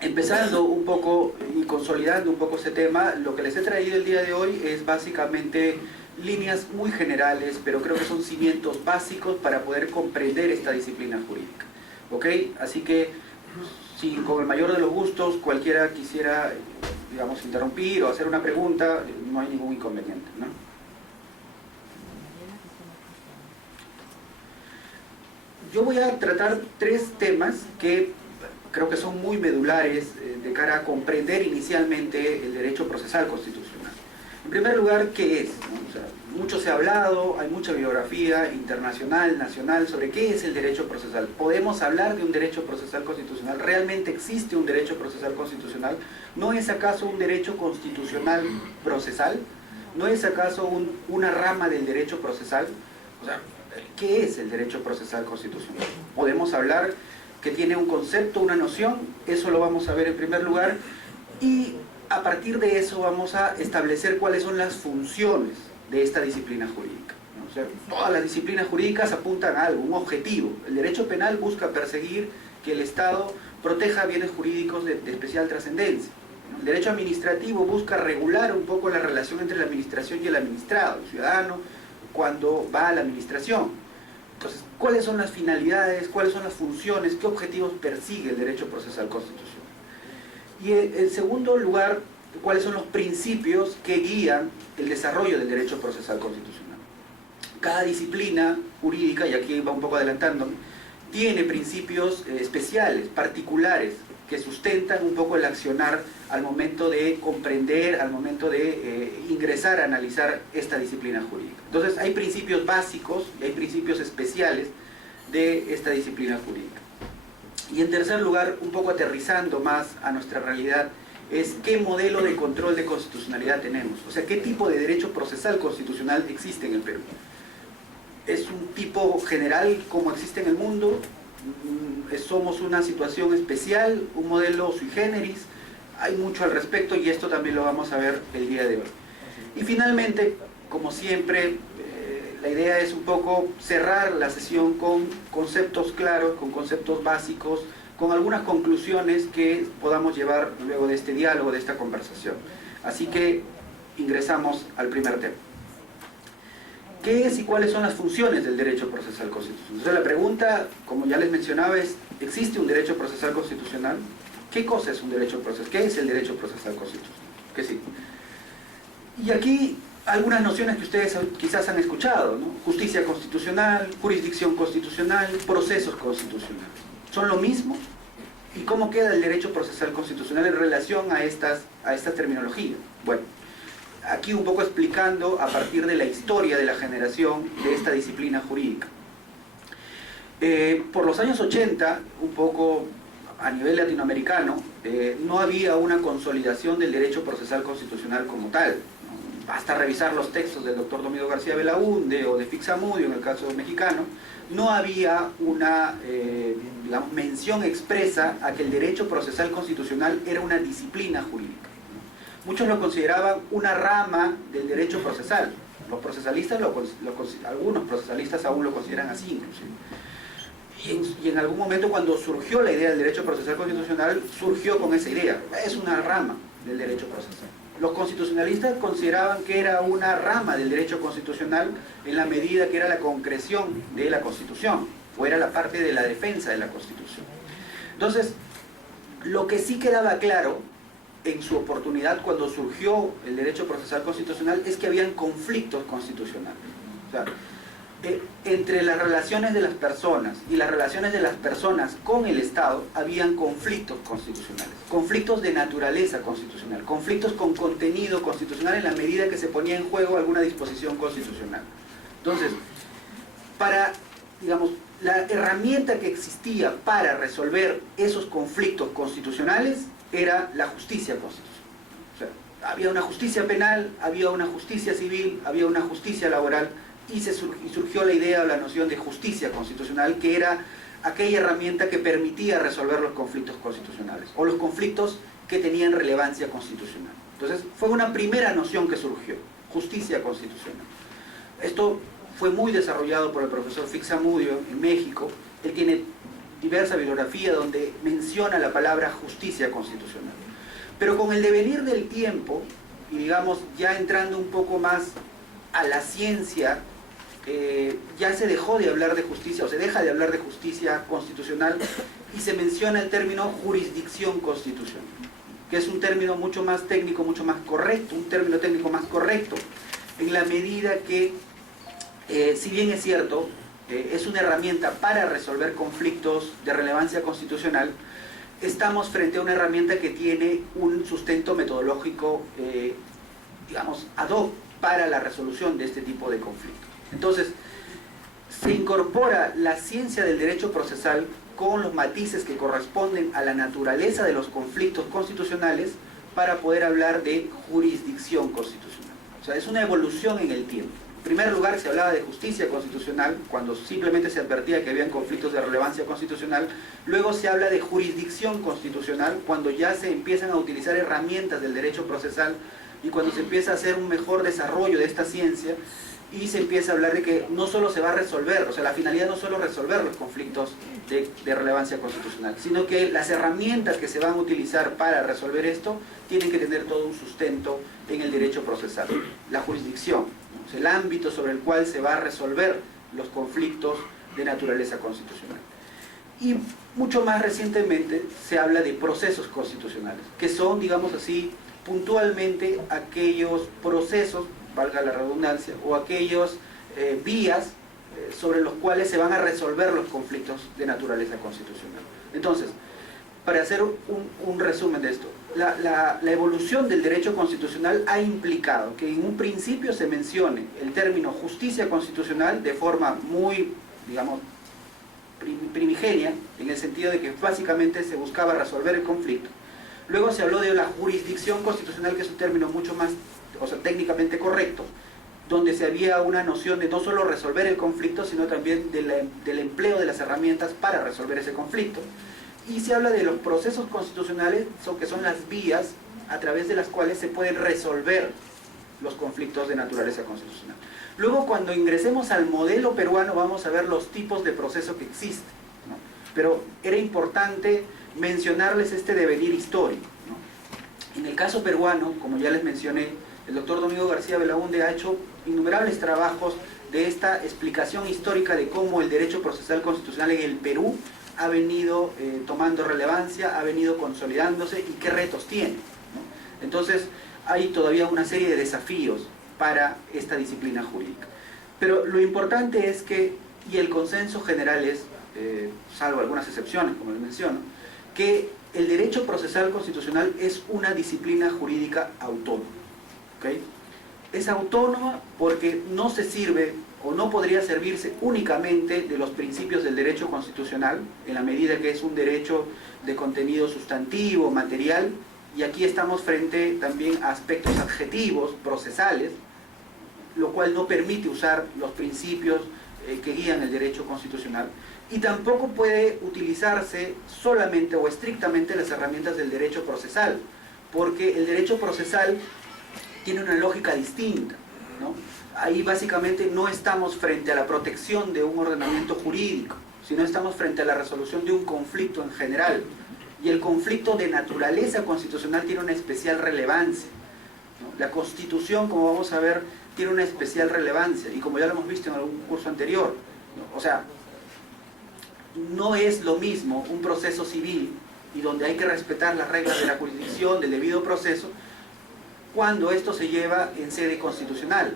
empezando un poco y consolidando un poco este tema, lo que les he traído el día de hoy es básicamente líneas muy generales, pero creo que son cimientos básicos para poder comprender esta disciplina jurídica. ¿Ok? Así que, si con el mayor de los gustos cualquiera quisiera, digamos, interrumpir o hacer una pregunta, no hay ningún inconveniente, ¿no? Yo voy a tratar tres temas que creo que son muy medulares de cara a comprender inicialmente el derecho procesal constitucional. En primer lugar, ¿qué es? ¿No? O sea, mucho se ha hablado, hay mucha bibliografía internacional, nacional, sobre qué es el derecho procesal. ¿Podemos hablar de un derecho procesal constitucional? ¿Realmente existe un derecho procesal constitucional? ¿No es acaso un derecho constitucional procesal? ¿No es acaso una rama del derecho procesal? O sea, ¿qué es el derecho procesal constitucional? Podemos hablar que tiene un concepto, una noción, eso lo vamos a ver en primer lugar, y a partir de eso vamos a establecer cuáles son las funciones de esta disciplina jurídica, ¿no? O sea, todas las disciplinas jurídicas apuntan a algo, un objetivo. El derecho penal busca perseguir que el Estado proteja bienes jurídicos de especial trascendencia, ¿no? El derecho administrativo busca regular un poco la relación entre la administración y el administrado, el ciudadano cuando va a la administración. Entonces, ¿cuáles son las finalidades, cuáles son las funciones, qué objetivos persigue el derecho procesal constitucional? Y en segundo lugar, ¿cuáles son los principios que guían el desarrollo del derecho procesal constitucional? Cada disciplina jurídica, y aquí va un poco adelantándome, tiene principios especiales, particulares, que sustentan un poco el accionar al momento de comprender, al momento de ingresar a analizar esta disciplina jurídica. Entonces hay principios básicos y hay principios especiales de esta disciplina jurídica. Y en tercer lugar, un poco aterrizando más a nuestra realidad, es qué modelo de control de constitucionalidad tenemos. O sea, qué tipo de derecho procesal constitucional existe en el Perú. ¿Es un tipo general como existe en el mundo? ¿Somos una situación especial, un modelo sui generis? Hay mucho al respecto y esto también lo vamos a ver el día de hoy. Y finalmente, como siempre, la idea es un poco cerrar la sesión con conceptos claros, con conceptos básicos, con algunas conclusiones que podamos llevar luego de este diálogo, de esta conversación. Así que ingresamos al primer tema. ¿Qué es y cuáles son las funciones del derecho procesal constitucional? Entonces la pregunta, como ya les mencionaba, es: ¿existe un derecho procesal constitucional? ¿Qué cosa es un derecho procesal? ¿Qué es el derecho procesal constitucional? ¿Qué sí? Y aquí algunas nociones que ustedes quizás han escuchado, ¿no? Justicia constitucional, jurisdicción constitucional, procesos constitucionales. ¿Son lo mismo? ¿Y cómo queda el derecho procesal constitucional en relación a esta terminología? Bueno, aquí un poco explicando a partir de la historia de la generación de esta disciplina jurídica. Por los años 80, un poco a nivel latinoamericano, no había una consolidación del derecho procesal constitucional como tal. Basta revisar los textos del doctor Domingo García Belaúnde o de Fixamudio, en el caso mexicano. No había una mención expresa a que el derecho procesal constitucional era una disciplina jurídica. Muchos lo consideraban una rama del derecho procesal. Los procesalistas, algunos procesalistas aún lo consideran así inclusive. Y en algún momento, cuando surgió la idea del derecho procesal constitucional, surgió con esa idea. Es una rama del derecho procesal. Los constitucionalistas consideraban que era una rama del derecho constitucional en la medida que era la concreción de la Constitución, o era la parte de la defensa de la Constitución. Entonces, lo que sí quedaba claro en su oportunidad cuando surgió el derecho procesal constitucional es que habían conflictos constitucionales. O sea, entre las relaciones de las personas y las relaciones de las personas con el Estado habían conflictos constitucionales, conflictos de naturaleza constitucional, conflictos con contenido constitucional en la medida que se ponía en juego alguna disposición constitucional. Entonces, la herramienta que existía para resolver esos conflictos constitucionales era la justicia constitucional. O sea, había una justicia penal, había una justicia civil, había una justicia laboral, y surgió la idea o la noción de justicia constitucional, que era aquella herramienta que permitía resolver los conflictos constitucionales, o los conflictos que tenían relevancia constitucional. Entonces, fue una primera noción que surgió, justicia constitucional. Esto fue muy desarrollado por el profesor Fixamudio en México. Él tiene diversa bibliografía donde menciona la palabra justicia constitucional. Pero con el devenir del tiempo, y digamos ya entrando un poco más a la ciencia, ya se dejó de hablar de justicia, o se deja de hablar de justicia constitucional, y se menciona el término jurisdicción constitucional, que es un término mucho más técnico, mucho más correcto, un término técnico más correcto, en la medida que, si bien es cierto, es una herramienta para resolver conflictos de relevancia constitucional, estamos frente a una herramienta que tiene un sustento metodológico, digamos, ad hoc para la resolución de este tipo de conflictos. Entonces, se incorpora la ciencia del derecho procesal con los matices que corresponden a la naturaleza de los conflictos constitucionales para poder hablar de jurisdicción constitucional. O sea, es una evolución en el tiempo. En primer lugar, se hablaba de justicia constitucional cuando simplemente se advertía que habían conflictos de relevancia constitucional. Luego se habla de jurisdicción constitucional cuando ya se empiezan a utilizar herramientas del derecho procesal y cuando se empieza a hacer un mejor desarrollo de esta ciencia y se empieza a hablar de que no solo se va a resolver, o sea, la finalidad no es solo resolver los conflictos de relevancia constitucional, sino que las herramientas que se van a utilizar para resolver esto tienen que tener todo un sustento en el derecho procesal. La jurisdicción, ¿no? O sea, el ámbito sobre el cual se va a resolver los conflictos de naturaleza constitucional. Y mucho más recientemente se habla de procesos constitucionales, que son, digamos así, puntualmente aquellos procesos, valga la redundancia, o aquellos vías sobre los cuales se van a resolver los conflictos de naturaleza constitucional. Entonces, para hacer un resumen de esto, la evolución del derecho constitucional ha implicado que en un principio se mencione el término justicia constitucional de forma muy, digamos, primigenia, en el sentido de que básicamente se buscaba resolver el conflicto. Luego se habló de la jurisdicción constitucional, que es un término mucho más, o sea, técnicamente correcto, donde se había una noción de no solo resolver el conflicto, sino también del empleo de las herramientas para resolver ese conflicto. Y se habla de los procesos constitucionales, que son las vías a través de las cuales se pueden resolver los conflictos de naturaleza constitucional. Luego, cuando ingresemos al modelo peruano, vamos a ver los tipos de proceso que existen, ¿no? Pero era importante mencionarles este devenir histórico, ¿no? En el caso peruano, como ya les mencioné, el doctor Domingo García Belaúnde ha hecho innumerables trabajos de esta explicación histórica de cómo el derecho procesal constitucional en el Perú ha venido tomando relevancia, ha venido consolidándose y qué retos tiene, ¿no? Entonces, hay todavía una serie de desafíos para esta disciplina jurídica. Pero lo importante es que, y el consenso general es, salvo algunas excepciones, como les menciono, que el derecho procesal constitucional es una disciplina jurídica autónoma. ¿Okay? Es autónoma porque no se sirve o no podría servirse únicamente de los principios del derecho constitucional, en la medida que es un derecho de contenido sustantivo, material, y aquí estamos frente también a aspectos adjetivos, procesales, lo cual no permite usar los principios que guían el derecho constitucional, y tampoco puede utilizarse solamente o estrictamente las herramientas del derecho procesal, porque el derecho procesal tiene una lógica distinta, ¿no? Ahí básicamente no estamos frente a la protección de un ordenamiento jurídico, sino estamos frente a la resolución de un conflicto en general, y el conflicto de naturaleza constitucional tiene una especial relevancia, ¿no? La Constitución, como vamos a ver, tiene una especial relevancia, y como ya lo hemos visto en algún curso anterior, ¿no? O sea, no es lo mismo un proceso civil, y donde hay que respetar las reglas de la jurisdicción, del debido proceso, cuando esto se lleva en sede constitucional.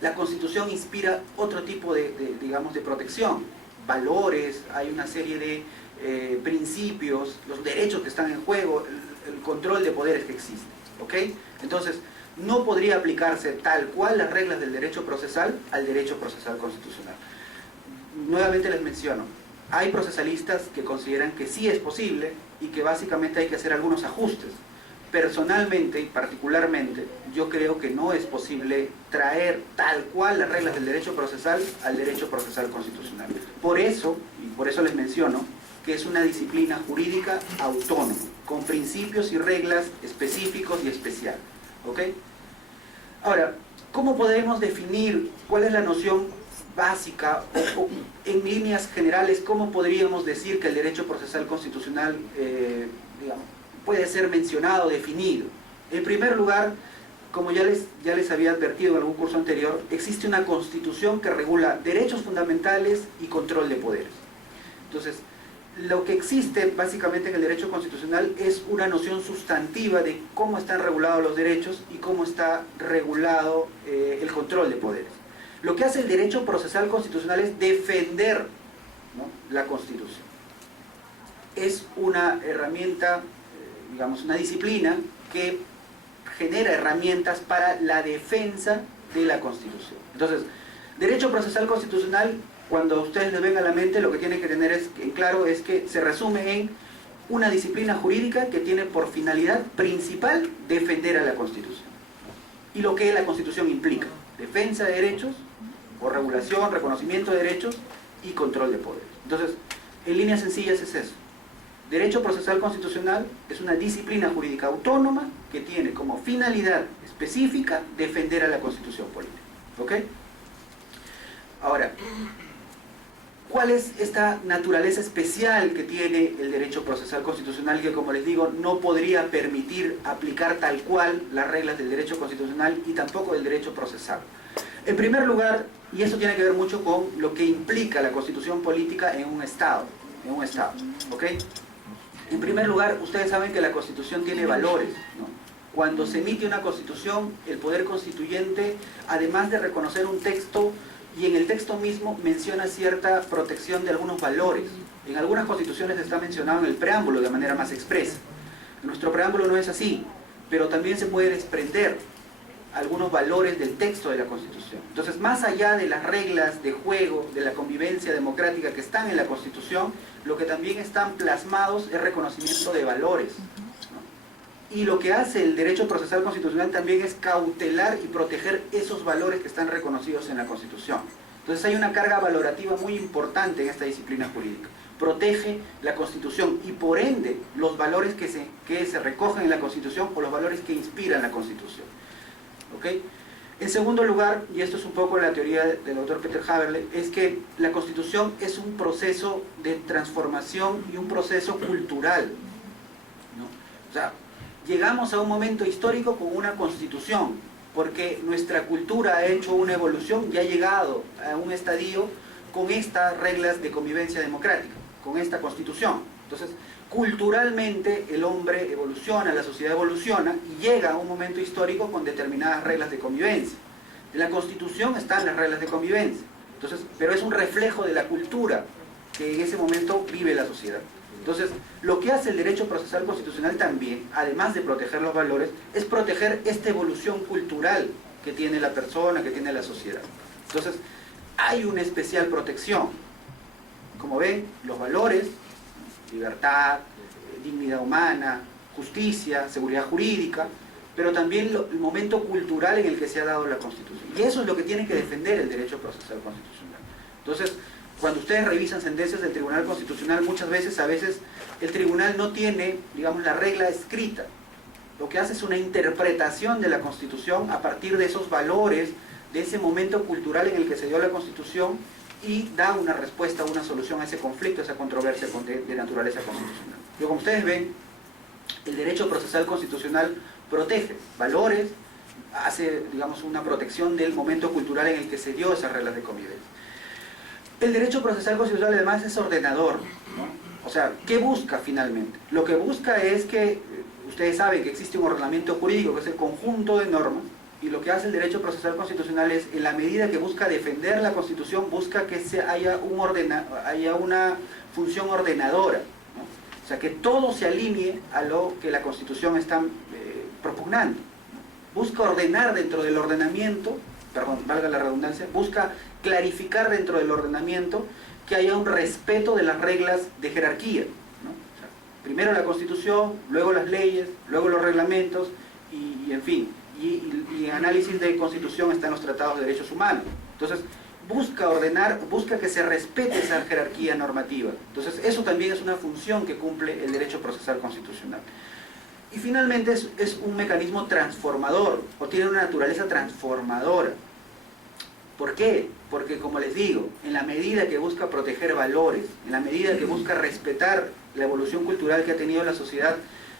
La Constitución inspira otro tipo digamos, de protección, valores, hay una serie de principios, los derechos que están en juego, el control de poderes que existe, ¿ok? Entonces, no podría aplicarse tal cual las reglas del derecho procesal al derecho procesal constitucional. Nuevamente les menciono, hay procesalistas que consideran que sí es posible y que básicamente hay que hacer algunos ajustes. Personalmente y particularmente, yo creo que no es posible traer tal cual las reglas del derecho procesal al derecho procesal constitucional. Por eso les menciono que es una disciplina jurídica autónoma, con principios y reglas específicos y especiales, ¿ok? Ahora, ¿cómo podemos definir cuál es la noción básica o en líneas generales, ¿cómo podríamos decir que el derecho procesal constitucional digamos, puede ser mencionado, definido? En primer lugar, como ya les había advertido en algún curso anterior, existe una constitución que regula derechos fundamentales y control de poderes. Entonces, lo que existe básicamente en el derecho constitucional es una noción sustantiva de cómo están regulados los derechos y cómo está regulado el control de poderes. Lo que hace el derecho procesal constitucional es defender, ¿no?, la Constitución. Es una herramienta, digamos, una disciplina que genera herramientas para la defensa de la Constitución. Entonces, derecho procesal constitucional, cuando ustedes les venga a la mente, lo que tienen que tener en claro es que se resume en una disciplina jurídica que tiene por finalidad principal defender a la Constitución. Y lo que la Constitución implica: defensa de derechos, o regulación, reconocimiento de derechos y control de poderes. Entonces, en líneas sencillas es eso. Derecho procesal constitucional es una disciplina jurídica autónoma que tiene como finalidad específica defender a la Constitución política. ¿Ok? Ahora, ¿cuál es esta naturaleza especial que tiene el derecho procesal constitucional que, como les digo, no podría permitir aplicar tal cual las reglas del derecho constitucional y tampoco del derecho procesal? En primer lugar, y esto tiene que ver mucho con lo que implica la Constitución política en un Estado, ¿ok? En primer lugar, ustedes saben que la Constitución tiene valores, ¿no? Cuando se emite una Constitución, el Poder Constituyente, además de reconocer un texto, y en el texto mismo menciona cierta protección de algunos valores. En algunas constituciones está mencionado en el preámbulo de manera más expresa. En nuestro preámbulo no es así, pero también se puede desprender algunos valores del texto de la Constitución. Entonces, más allá de las reglas de juego, de la convivencia democrática que están en la Constitución, lo que también están plasmados es reconocimiento de valores, ¿no? Y lo que hace el derecho procesal constitucional también es cautelar y proteger esos valores que están reconocidos en la Constitución. Entonces hay una carga valorativa muy importante en esta disciplina jurídica. Protege la Constitución y por ende los valores que se recogen en la Constitución o los valores que inspiran la Constitución. ¿Ok? En segundo lugar, y esto es un poco la teoría del doctor Peter Haberle, es que la Constitución es un proceso de transformación y un proceso cultural, ¿no? O sea, llegamos a un momento histórico con una Constitución, porque nuestra cultura ha hecho una evolución y ha llegado a un estadio con estas reglas de convivencia democrática, con esta Constitución. Entonces, culturalmente el hombre evoluciona, la sociedad evoluciona y llega a un momento histórico con determinadas reglas de convivencia. En la Constitución están las reglas de convivencia, entonces, pero es un reflejo de la cultura que en ese momento vive la sociedad. Entonces, lo que hace el derecho procesal constitucional también, además de proteger los valores, es proteger esta evolución cultural que tiene la persona, que tiene la sociedad. Entonces, hay una especial protección. Como ven, los valores: libertad, dignidad humana, justicia, seguridad jurídica, pero también el momento cultural en el que se ha dado la Constitución. Y eso es lo que tiene que defender el derecho procesal constitucional. Entonces, cuando ustedes revisan sentencias del Tribunal Constitucional, muchas veces, el Tribunal no tiene, digamos, la regla escrita. Lo que hace es una interpretación de la Constitución a partir de esos valores, de ese momento cultural en el que se dio la Constitución, y da una respuesta, una solución a ese conflicto, a esa controversia de naturaleza constitucional. Pero como ustedes ven, el derecho procesal constitucional protege valores, hace, digamos, una protección del momento cultural en el que se dio esas reglas de convivencia. El derecho procesal constitucional además es ordenador, ¿no? O sea, ¿qué busca finalmente? Lo que busca es que, ustedes saben que existe un ordenamiento jurídico que es el conjunto de normas, y lo que hace el derecho procesal constitucional es, en la medida que busca defender la Constitución, busca que haya una función ordenadora, ¿no? O sea, que todo se alinee a lo que la Constitución está propugnando, ¿no? Busca ordenar dentro del ordenamiento, perdón, valga la redundancia, busca clarificar dentro del ordenamiento que haya un respeto de las reglas de jerarquía, ¿no? O sea, primero la Constitución, luego las leyes, luego los reglamentos, y en fin. Y análisis de Constitución están los tratados de derechos humanos. Entonces, busca ordenar, busca que se respete esa jerarquía normativa. Entonces, eso también es una función que cumple el derecho procesal constitucional. Y finalmente es un mecanismo transformador, o tiene una naturaleza transformadora. ¿Por qué? Porque, como les digo, en la medida que busca proteger valores, en la medida que busca respetar la evolución cultural que ha tenido la sociedad,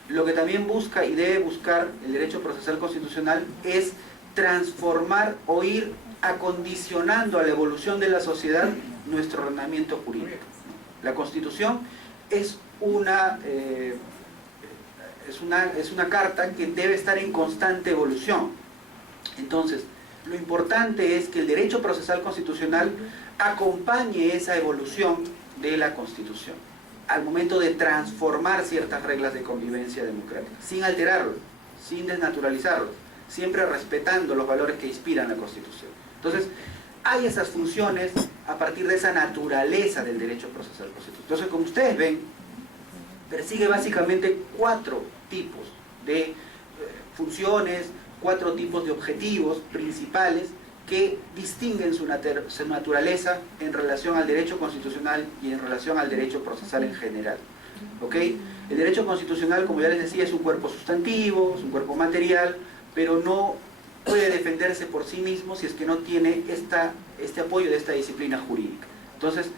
lo que también busca y debe buscar el derecho procesal constitucional es transformar o ir acondicionando a la evolución de la sociedad nuestro ordenamiento jurídico. La Constitución es una carta que debe estar en constante evolución. Entonces, lo importante es que el derecho procesal constitucional acompañe esa evolución de la Constitución al momento de transformar ciertas reglas de convivencia democrática, sin alterarlos, sin desnaturalizarlos, siempre respetando los valores que inspiran la Constitución. Entonces, hay esas funciones a partir de esa naturaleza del derecho procesal constitucional. Entonces, como ustedes ven, persigue básicamente 4 tipos de funciones, 4 tipos de objetivos principales que distinguen su naturaleza en relación al derecho constitucional y en relación al derecho procesal en general. ¿Ok? El derecho constitucional, como ya les decía, es un cuerpo sustantivo, es un cuerpo material, pero no puede defenderse por sí mismo si es que no tiene este apoyo de esta disciplina jurídica. Entonces,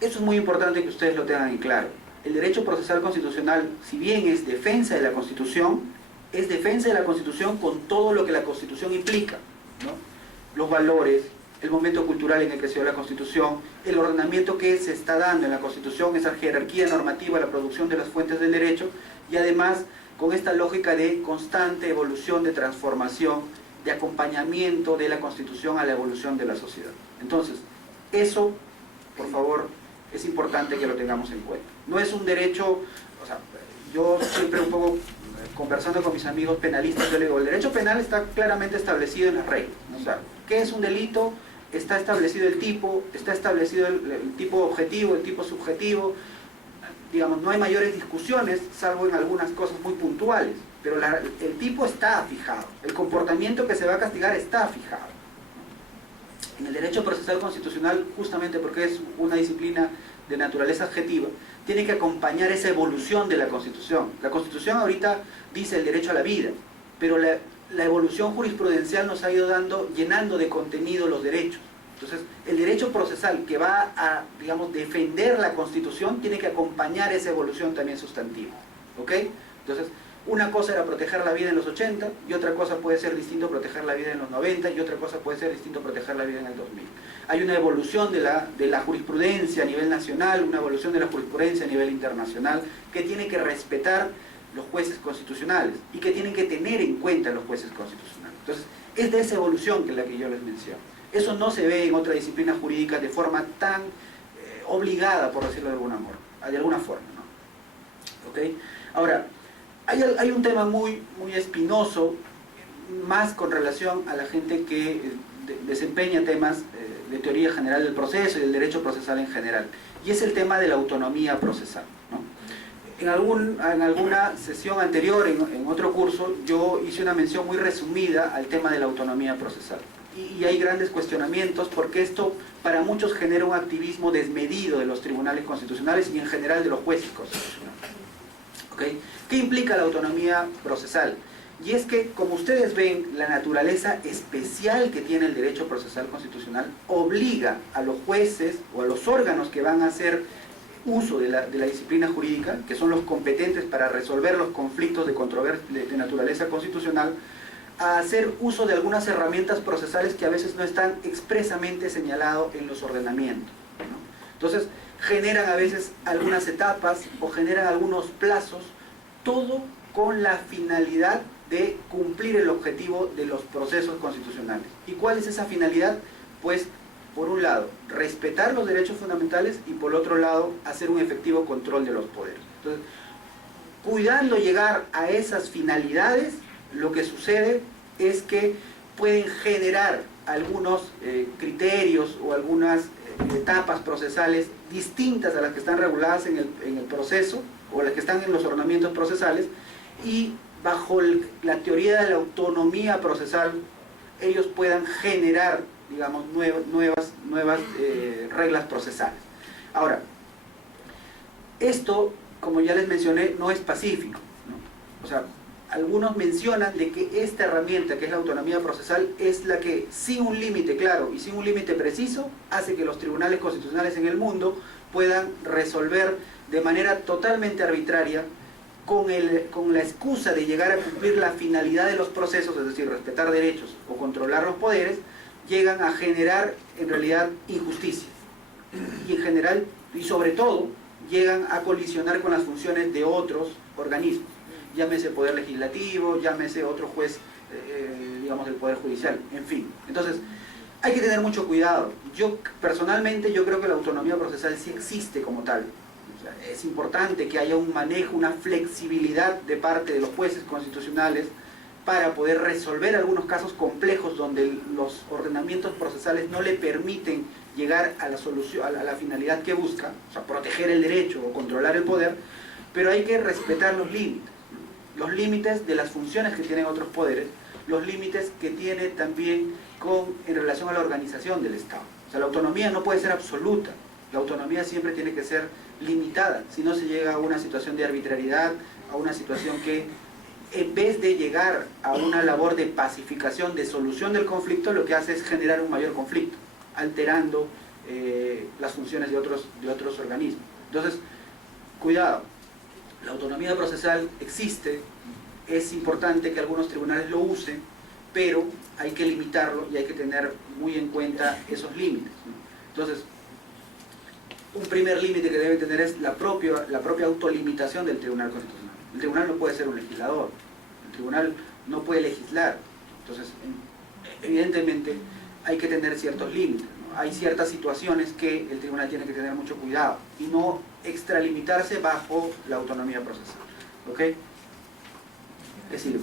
eso es muy importante que ustedes lo tengan en claro. El derecho procesal constitucional, si bien es defensa de la Constitución, es defensa de la Constitución con todo lo que la Constitución implica, ¿no? Los valores, el momento cultural en el que se dio la Constitución, el ordenamiento que se está dando en la Constitución, esa jerarquía normativa, la producción de las fuentes del derecho, y además con esta lógica de constante evolución, de transformación, de acompañamiento de la Constitución a la evolución de la sociedad. Entonces, eso, por favor, es importante que lo tengamos en cuenta. No es un derecho, o sea, yo siempre un poco conversando con mis amigos penalistas, yo le digo, el derecho penal está claramente establecido en las reglas, ¿no? O sea, ¿qué es un delito? Está establecido el tipo, está establecido el tipo objetivo, el tipo subjetivo, digamos, no hay mayores discusiones, salvo en algunas cosas muy puntuales, pero el tipo está fijado, el comportamiento que se va a castigar está fijado. En el derecho procesal constitucional, justamente porque es una disciplina de naturaleza adjetiva, tiene que acompañar esa evolución de la Constitución. La Constitución ahorita dice el derecho a la vida, pero la evolución jurisprudencial nos ha ido llenando de contenido los derechos. Entonces, el derecho procesal que va a, digamos, defender la Constitución tiene que acompañar esa evolución también sustantiva. ¿Ok? Entonces, una cosa era proteger la vida en los 80, y otra cosa puede ser distinto proteger la vida en los 90, y otra cosa puede ser distinto proteger la vida en el 2000. Hay una evolución de la jurisprudencia a nivel nacional, una evolución de la jurisprudencia a nivel internacional, que tiene que respetar los jueces constitucionales, y que tienen que tener en cuenta los jueces constitucionales. Entonces, es de esa evolución que es la que yo les menciono. Eso no se ve en otra disciplina jurídica de forma tan obligada, por decirlo de alguna forma, ¿no? ¿Ok? Ahora, hay un tema muy espinoso, más con relación a la gente que desempeña temas de teoría general del proceso y del derecho procesal en general, y es el tema de la autonomía procesal, ¿no? En alguna sesión anterior, en otro curso, yo hice una mención muy resumida al tema de la autonomía procesal. Y hay grandes cuestionamientos porque esto para muchos genera un activismo desmedido de los tribunales constitucionales y en general de los jueces constitucionales. ¿Okay? ¿Qué implica la autonomía procesal? Y es que, como ustedes ven, la naturaleza especial que tiene el derecho procesal constitucional obliga a los jueces o a los órganos que van a hacer uso de la disciplina jurídica, que son los competentes para resolver los conflictos de naturaleza constitucional, a hacer uso de algunas herramientas procesales que a veces no están expresamente señaladas en los ordenamientos, ¿no? Entonces, generan a veces algunas etapas o generan algunos plazos, todo con la finalidad de cumplir el objetivo de los procesos constitucionales. ¿Y cuál es esa finalidad? Pues, por un lado, respetar los derechos fundamentales y por otro lado, hacer un efectivo control de los poderes. Entonces, cuidando llegar a esas finalidades, lo que sucede es que pueden generar algunos criterios o algunas etapas procesales distintas a las que están reguladas en el proceso o las que están en los ordenamientos procesales, y bajo la teoría de la autonomía procesal ellos puedan generar, digamos, nuevas reglas procesales. Ahora, esto, como ya les mencioné, no es pacífico, ¿no? O sea, algunos mencionan de que esta herramienta, que es la autonomía procesal, es la que, sin un límite claro y sin un límite preciso, hace que los tribunales constitucionales en el mundo puedan resolver de manera totalmente arbitraria, con la excusa de llegar a cumplir la finalidad de los procesos, es decir, respetar derechos o controlar los poderes, llegan a generar en realidad injusticia. Y en general, y sobre todo, llegan a colisionar con las funciones de otros organismos. Llámese Poder Legislativo, llámese otro juez, digamos, del Poder Judicial, en fin. Entonces, hay que tener mucho cuidado. Yo, personalmente, yo creo que la autonomía procesal sí existe como tal. O sea, es importante que haya un manejo, una flexibilidad de parte de los jueces constitucionales para poder resolver algunos casos complejos donde los ordenamientos procesales no le permiten llegar a la solución, a la finalidad que busca, o sea, proteger el derecho o controlar el poder, pero hay que respetar los límites de las funciones que tienen otros poderes, los límites que tiene también en relación a la organización del Estado. O sea, la autonomía no puede ser absoluta, la autonomía siempre tiene que ser limitada, si no se llega a una situación de arbitrariedad, a una situación que, en vez de llegar a una labor de pacificación, de solución del conflicto, lo que hace es generar un mayor conflicto, alterando las funciones de otros organismos. Entonces, cuidado, la autonomía procesal existe, es importante que algunos tribunales lo usen, pero hay que limitarlo y hay que tener muy en cuenta esos límites, ¿no? Entonces, un primer límite que debe tener es la propia autolimitación del Tribunal Constitucional. El tribunal no puede ser un legislador, el tribunal no puede legislar. Entonces, evidentemente, hay que tener ciertos límites, ¿no? Hay ciertas situaciones que el tribunal tiene que tener mucho cuidado y no extralimitarse bajo la autonomía procesal. ¿Ok? Es decir,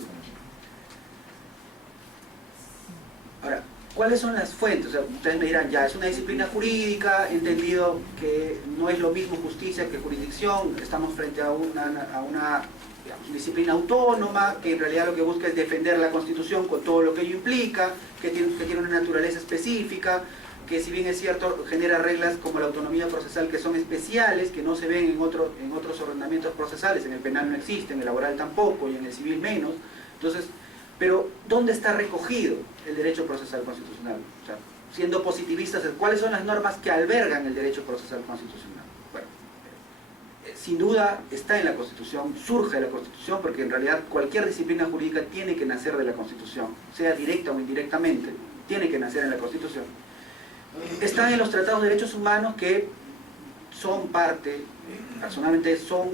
ahora, ¿cuáles son las fuentes? O sea, ustedes me dirán, ya, es una disciplina jurídica, entendido que no es lo mismo justicia que jurisdicción, estamos frente a una digamos, disciplina autónoma, que en realidad lo que busca es defender la Constitución con todo lo que ello implica, que tiene una naturaleza específica, que si bien es cierto, genera reglas como la autonomía procesal que son especiales, que no se ven en otros ordenamientos procesales, en el penal no existe, en el laboral tampoco, y en el civil menos. Entonces, pero ¿dónde está recogido el derecho procesal constitucional? O sea, siendo positivistas, ¿cuáles son las normas que albergan el derecho procesal constitucional? Bueno, sin duda está en la Constitución, surge de la Constitución, porque en realidad cualquier disciplina jurídica tiene que nacer de la Constitución, sea directa o indirectamente, tiene que nacer en la Constitución. Están en los tratados de derechos humanos que son parte, personalmente son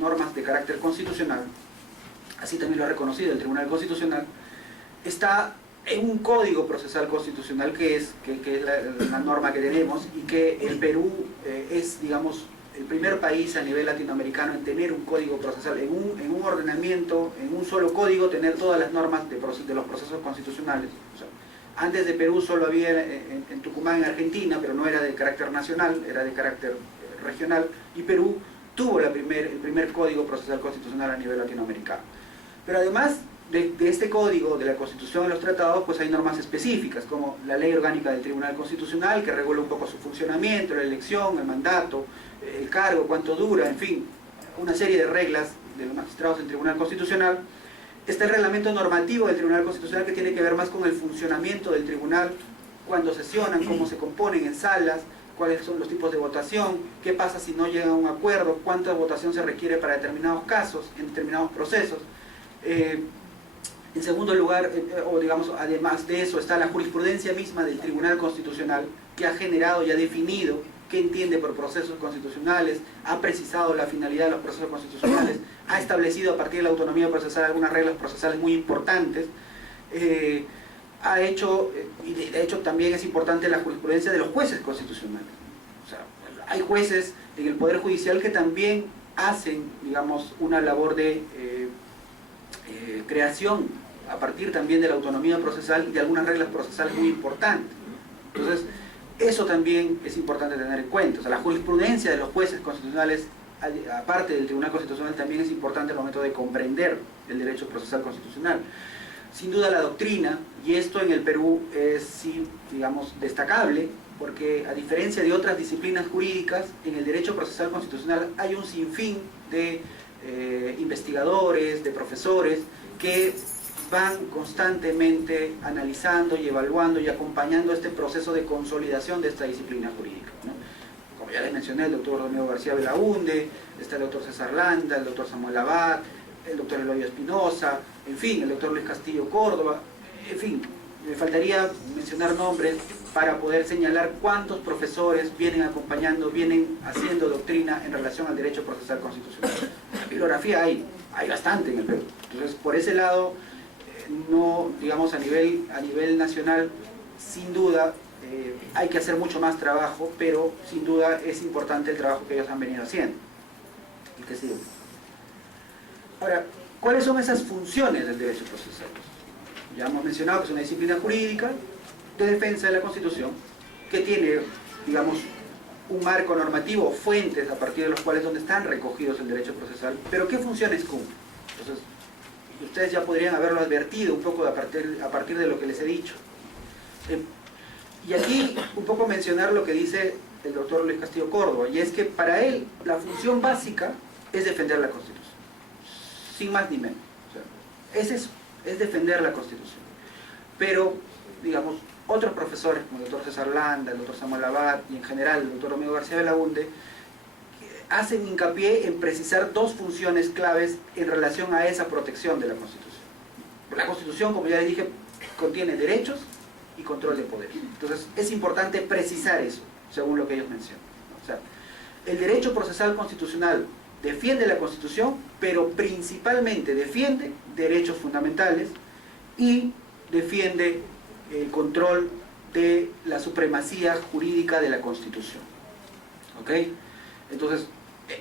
normas de carácter constitucional, así también lo ha reconocido el Tribunal Constitucional. Está en un código procesal constitucional que es la norma que tenemos, y que el Perú es, digamos, el primer país a nivel latinoamericano en tener un código procesal, en un ordenamiento, en un solo código, tener todas las normas de los procesos constitucionales. O sea, antes de Perú solo había en Tucumán, en Argentina, pero no era de carácter nacional, era de carácter regional, y Perú tuvo el primer código procesal constitucional a nivel latinoamericano. Pero además de este código, de la Constitución y los tratados, pues hay normas específicas, como la Ley Orgánica del Tribunal Constitucional, que regula un poco su funcionamiento, la elección, el mandato, el cargo, cuánto dura, en fin, una serie de reglas de los magistrados del Tribunal Constitucional. Está el reglamento normativo del Tribunal Constitucional, que tiene que ver más con el funcionamiento del tribunal, cuándo sesionan, cómo se componen en salas, cuáles son los tipos de votación, qué pasa si no llega a un acuerdo, cuánta votación se requiere para determinados casos, en determinados procesos. En segundo lugar, o digamos, además de eso, está la jurisprudencia misma del Tribunal Constitucional, que ha generado y ha definido qué entiende por procesos constitucionales, ha precisado la finalidad de los procesos constitucionales, ha establecido a partir de la autonomía procesal algunas reglas procesales muy importantes, ha hecho, y de hecho también es importante la jurisprudencia de los jueces constitucionales. O sea, hay jueces en el Poder Judicial que también hacen, digamos, una labor de creación a partir también de la autonomía procesal y de algunas reglas procesales muy importantes. Entonces, eso también es importante tener en cuenta. O sea, la jurisprudencia de los jueces constitucionales, aparte del Tribunal Constitucional, también es importante al momento de comprender el derecho procesal constitucional. Sin duda la doctrina, y esto en el Perú es, sí, digamos, destacable, porque a diferencia de otras disciplinas jurídicas, en el derecho procesal constitucional hay un sinfín de investigadores, de profesores, que van constantemente analizando y evaluando y acompañando este proceso de consolidación de esta disciplina jurídica, ¿no? Como ya les mencioné, el doctor Domingo García Belaunde, está el doctor César Landa, el doctor Samuel Abad, el doctor Eloy Espinosa, en fin, el doctor Luis Castillo Córdoba, en fin, me faltaría mencionar nombres para poder señalar cuántos profesores vienen acompañando, vienen haciendo doctrina en relación al derecho procesal constitucional. La bibliografía hay bastante en el Perú. Entonces, por ese lado, no, digamos, a nivel nacional, sin duda, hay que hacer mucho más trabajo, pero sin duda es importante el trabajo que ellos han venido haciendo. El que sigue. Ahora, ¿cuáles son esas funciones del derecho procesal? Ya hemos mencionado que es una disciplina jurídica de defensa de la Constitución, que tiene, digamos, un marco normativo, fuentes a partir de los cuales donde están recogidos el derecho procesal, pero ¿qué funciones cumple? Entonces, ustedes ya podrían haberlo advertido un poco a partir de lo que les he dicho. Y aquí un poco mencionar lo que dice el doctor Luis Castillo Córdoba, y es que para él la función básica es defender la Constitución, sin más ni menos. O sea, es eso, es defender la Constitución. Pero, digamos, otros profesores como el doctor César Landa, el doctor Samuel Abad y en general el doctor Domingo García Belaunde hacen hincapié en precisar dos funciones claves en relación a esa protección de la Constitución. La Constitución, como ya les dije, contiene derechos y control de poder. Entonces, es importante precisar eso, según lo que ellos mencionan. O sea, el derecho procesal constitucional defiende la Constitución, pero principalmente defiende derechos fundamentales y defiende el control de la supremacía jurídica de la Constitución. ¿Ok? Entonces,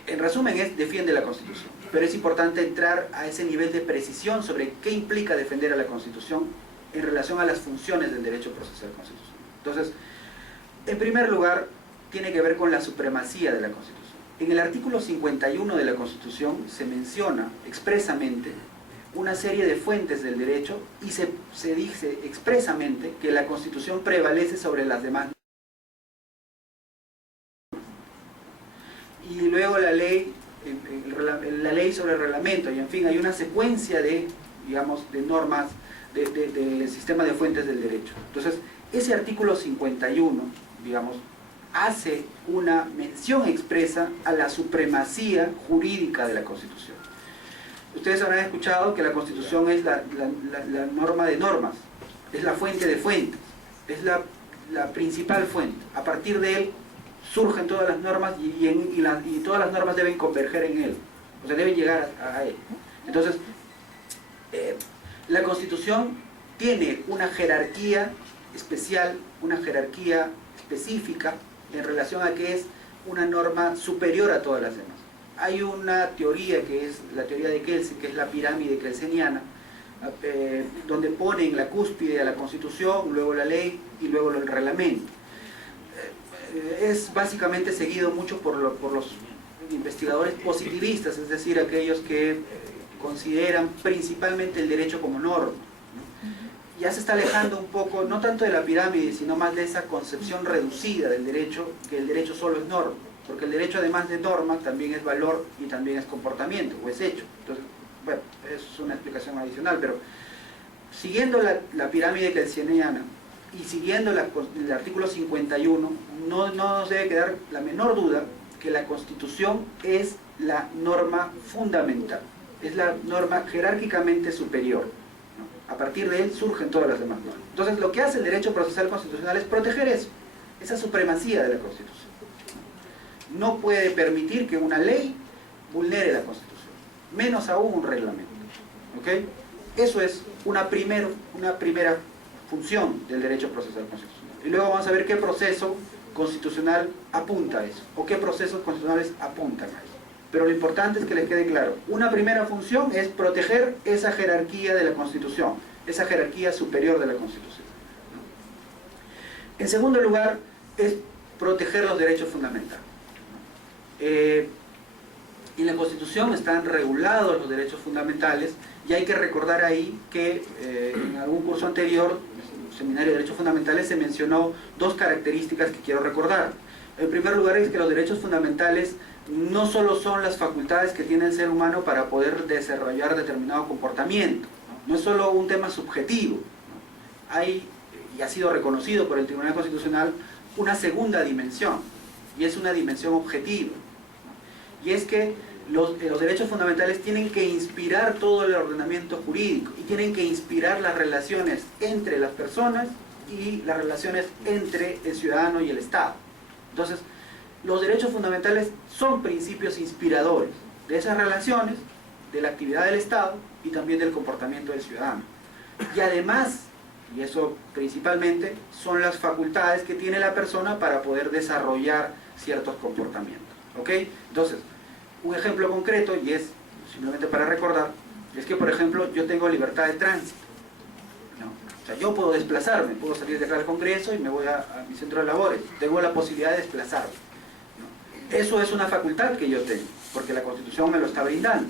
en resumen, defiende la Constitución. Pero es importante entrar a ese nivel de precisión sobre qué implica defender a la Constitución en relación a las funciones del derecho procesal constitucional. Entonces, en primer lugar, tiene que ver con la supremacía de la Constitución. En el artículo 51 de la Constitución se menciona expresamente una serie de fuentes del derecho y se dice expresamente que la Constitución prevalece sobre las demás. Y luego la ley sobre el reglamento, y en fin, hay una secuencia de, digamos, de normas del sistema de fuentes del derecho. Entonces, ese artículo 51, digamos, hace una mención expresa a la supremacía jurídica de la Constitución. Ustedes habrán escuchado que la Constitución es la norma de normas, es la fuente de fuentes, es la principal fuente. A partir de él surgen todas las normas y todas las normas deben converger en él, o sea, deben llegar a él. Entonces, la Constitución tiene una jerarquía especial, una jerarquía específica en relación a que es una norma superior a todas las demás. Hay una teoría que es la teoría de Kelsen, que es la pirámide kelseniana, donde pone en la cúspide a la Constitución, luego la ley y luego el reglamento. Es básicamente seguido mucho por los investigadores positivistas, es decir, aquellos que consideran principalmente el derecho como norma. Ya se está alejando un poco, no tanto de la pirámide, sino más de esa concepción reducida del derecho, que el derecho solo es norma, porque el derecho además de norma también es valor y también es comportamiento, o es hecho. Entonces, bueno, es una explicación adicional, pero siguiendo la pirámide kelseniana y siguiendo el artículo 51, no nos debe quedar la menor duda que la Constitución es la norma fundamental, es la norma jerárquicamente superior, ¿no? A partir de él surgen todas las demás normas. Entonces, lo que hace el derecho procesal constitucional es proteger eso, esa supremacía de la Constitución. No puede permitir que una ley vulnere la Constitución, menos aún un reglamento. ¿Ok? Eso es una primera función del derecho procesal constitucional. Y luego vamos a ver qué proceso constitucional apunta a eso, o qué procesos constitucionales apuntan a eso. Pero lo importante es que les quede claro, una primera función es proteger esa jerarquía de la Constitución, esa jerarquía superior de la Constitución. En segundo lugar, es proteger los derechos fundamentales. En la Constitución están regulados los derechos fundamentales, y hay que recordar ahí que en algún curso anterior, Seminario de Derechos Fundamentales, se mencionó dos características que quiero recordar. En primer lugar, es que los derechos fundamentales no solo son las facultades que tiene el ser humano para poder desarrollar determinado comportamiento, ¿no? no es solo un tema subjetivo, ¿no? Hay, y ha sido reconocido por el Tribunal Constitucional, una segunda dimensión, y es una dimensión objetiva, ¿no? Y es que los derechos fundamentales tienen que inspirar todo el ordenamiento jurídico y tienen que inspirar las relaciones entre las personas y las relaciones entre el ciudadano y el Estado. Entonces, los derechos fundamentales son principios inspiradores de esas relaciones, de la actividad del Estado y también del comportamiento del ciudadano. Y además, y eso principalmente, son las facultades que tiene la persona para poder desarrollar ciertos comportamientos. ¿Ok? Entonces, un ejemplo concreto, y es simplemente para recordar, es que por ejemplo yo tengo libertad de tránsito, ¿no? O sea, yo puedo desplazarme, puedo salir de acá al Congreso y me voy a mi centro de labores, tengo la posibilidad de desplazarme, ¿no? Eso es una facultad que yo tengo, porque la Constitución me lo está brindando,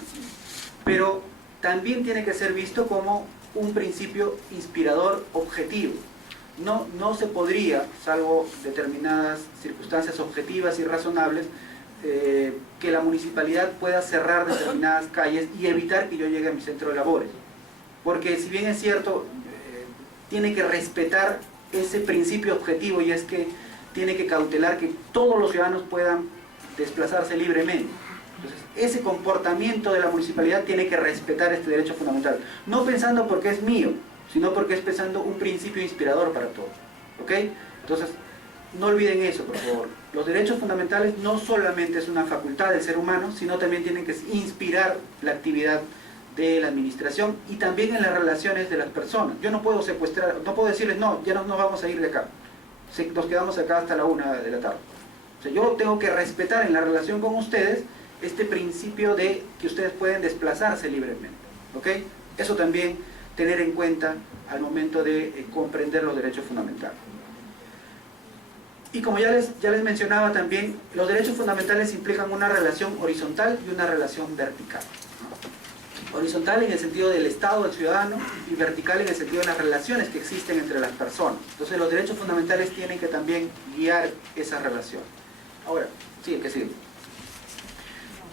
pero también tiene que ser visto como un principio inspirador objetivo. No se podría, salvo determinadas circunstancias objetivas y razonables, que la municipalidad pueda cerrar determinadas calles y evitar que yo llegue a mi centro de labores. Porque si bien es cierto, tiene que respetar ese principio objetivo, y es que tiene que cautelar que todos los ciudadanos puedan desplazarse libremente. Entonces, ese comportamiento de la municipalidad tiene que respetar este derecho fundamental. No pensando porque es mío, sino porque es pensando un principio inspirador para todos. ¿Ok? Entonces, no olviden eso, por favor. Los derechos fundamentales no solamente es una facultad del ser humano, sino también tienen que inspirar la actividad de la administración y también en las relaciones de las personas. Yo no puedo secuestrar, no puedo decirles, no, ya no nos vamos a ir de acá. Nos quedamos acá hasta la 1 de la tarde. O sea, yo tengo que respetar en la relación con ustedes este principio de que ustedes pueden desplazarse libremente. ¿Ok? Eso también tener en cuenta al momento de comprender los derechos fundamentales. Y como ya les mencionaba también, los derechos fundamentales implican una relación horizontal y una relación vertical, ¿no? Horizontal en el sentido del Estado, del ciudadano, y vertical en el sentido de las relaciones que existen entre las personas. Entonces los derechos fundamentales tienen que también guiar esa relación. Ahora, sigue, que sigue.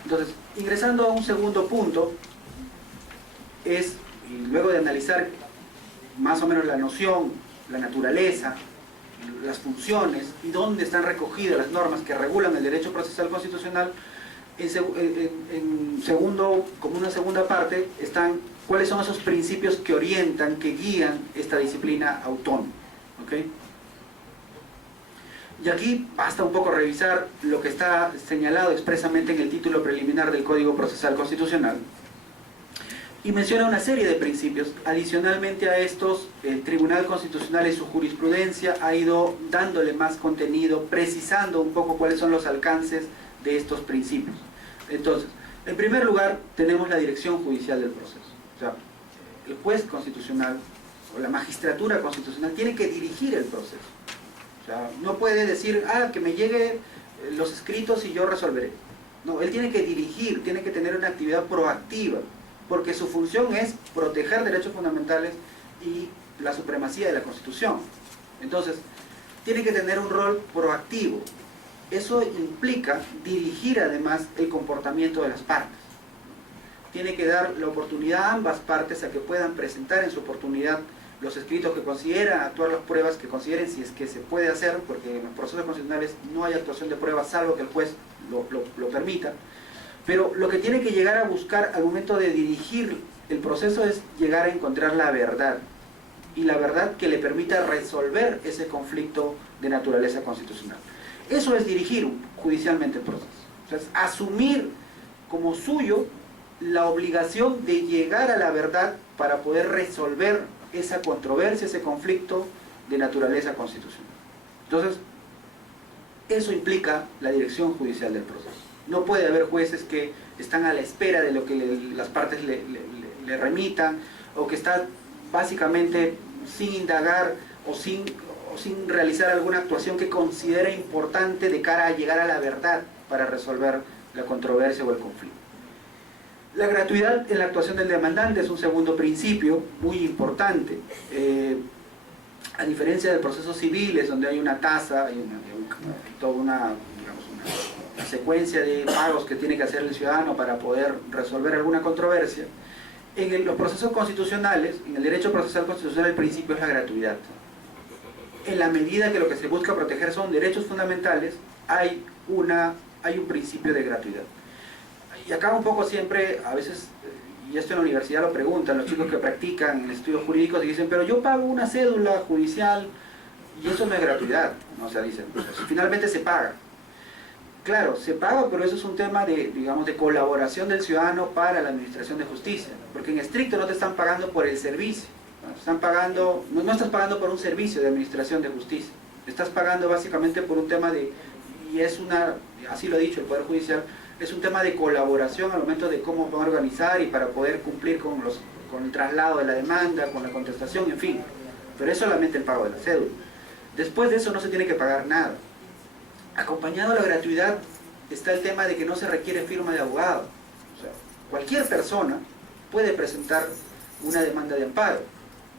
Entonces, ingresando a un segundo punto, es, y luego de analizar más o menos la noción, la naturaleza, las funciones y dónde están recogidas las normas que regulan el derecho procesal constitucional, como una segunda parte están cuáles son esos principios que orientan, que guían esta disciplina autónoma. ¿Okay? Y aquí basta un poco revisar lo que está señalado expresamente en el título preliminar del Código Procesal Constitucional, y menciona una serie de principios. Adicionalmente a estos, el Tribunal Constitucional en su jurisprudencia ha ido dándole más contenido, precisando un poco cuáles son los alcances de estos principios. Entonces, en primer lugar, tenemos la dirección judicial del proceso. O sea, el juez constitucional o la magistratura constitucional tiene que dirigir el proceso. O sea, no puede decir, que me lleguen los escritos y yo resolveré. No, él tiene que dirigir, tiene que tener una actividad proactiva, porque su función es proteger derechos fundamentales y la supremacía de la Constitución. Entonces, tiene que tener un rol proactivo. Eso implica dirigir además el comportamiento de las partes. Tiene que dar la oportunidad a ambas partes a que puedan presentar en su oportunidad los escritos que consideran, actuar las pruebas que consideren, si es que se puede hacer, porque en los procesos constitucionales no hay actuación de pruebas salvo que el juez lo permita. Pero lo que tiene que llegar a buscar al momento de dirigir el proceso es llegar a encontrar la verdad, y la verdad que le permita resolver ese conflicto de naturaleza constitucional. Eso es dirigir judicialmente el proceso. O sea, es asumir como suyo la obligación de llegar a la verdad para poder resolver esa controversia, ese conflicto de naturaleza constitucional. Entonces, eso implica la dirección judicial del proceso. No puede haber jueces que están a la espera de lo que las partes le remitan, o que están básicamente sin indagar o sin realizar alguna actuación que considera importante de cara a llegar a la verdad para resolver la controversia o el conflicto. La gratuidad en la actuación del demandante es un segundo principio muy importante. A diferencia de procesos civiles, donde hay una tasa, hay toda una secuencia de pagos que tiene que hacer el ciudadano para poder resolver alguna controversia, los procesos constitucionales, en el derecho procesal constitucional, el principio es la gratuidad. En la medida que lo que se busca proteger son derechos fundamentales, hay un principio de gratuidad. Y acá un poco siempre, a veces, y esto en la universidad lo preguntan los chicos que practican en estudios jurídicos y dicen, pero yo pago una cédula judicial y eso no es gratuidad, ¿no? O sea, dicen, pues, finalmente se paga. Claro, se paga, pero eso es un tema de, digamos, de colaboración del ciudadano para la administración de justicia, porque en estricto no te están pagando por el servicio, ¿no? Están pagando, no estás pagando por un servicio de administración de justicia, estás pagando básicamente por un tema de, y es una, así lo ha dicho el Poder Judicial, es un tema de colaboración al momento de cómo van a organizar y para poder cumplir con el traslado de la demanda, con la contestación, en fin, pero es solamente el pago de la cédula. Después de eso no se tiene que pagar nada. Acompañado a la gratuidad está el tema de que no se requiere firma de abogado. O sea, cualquier persona puede presentar una demanda de amparo.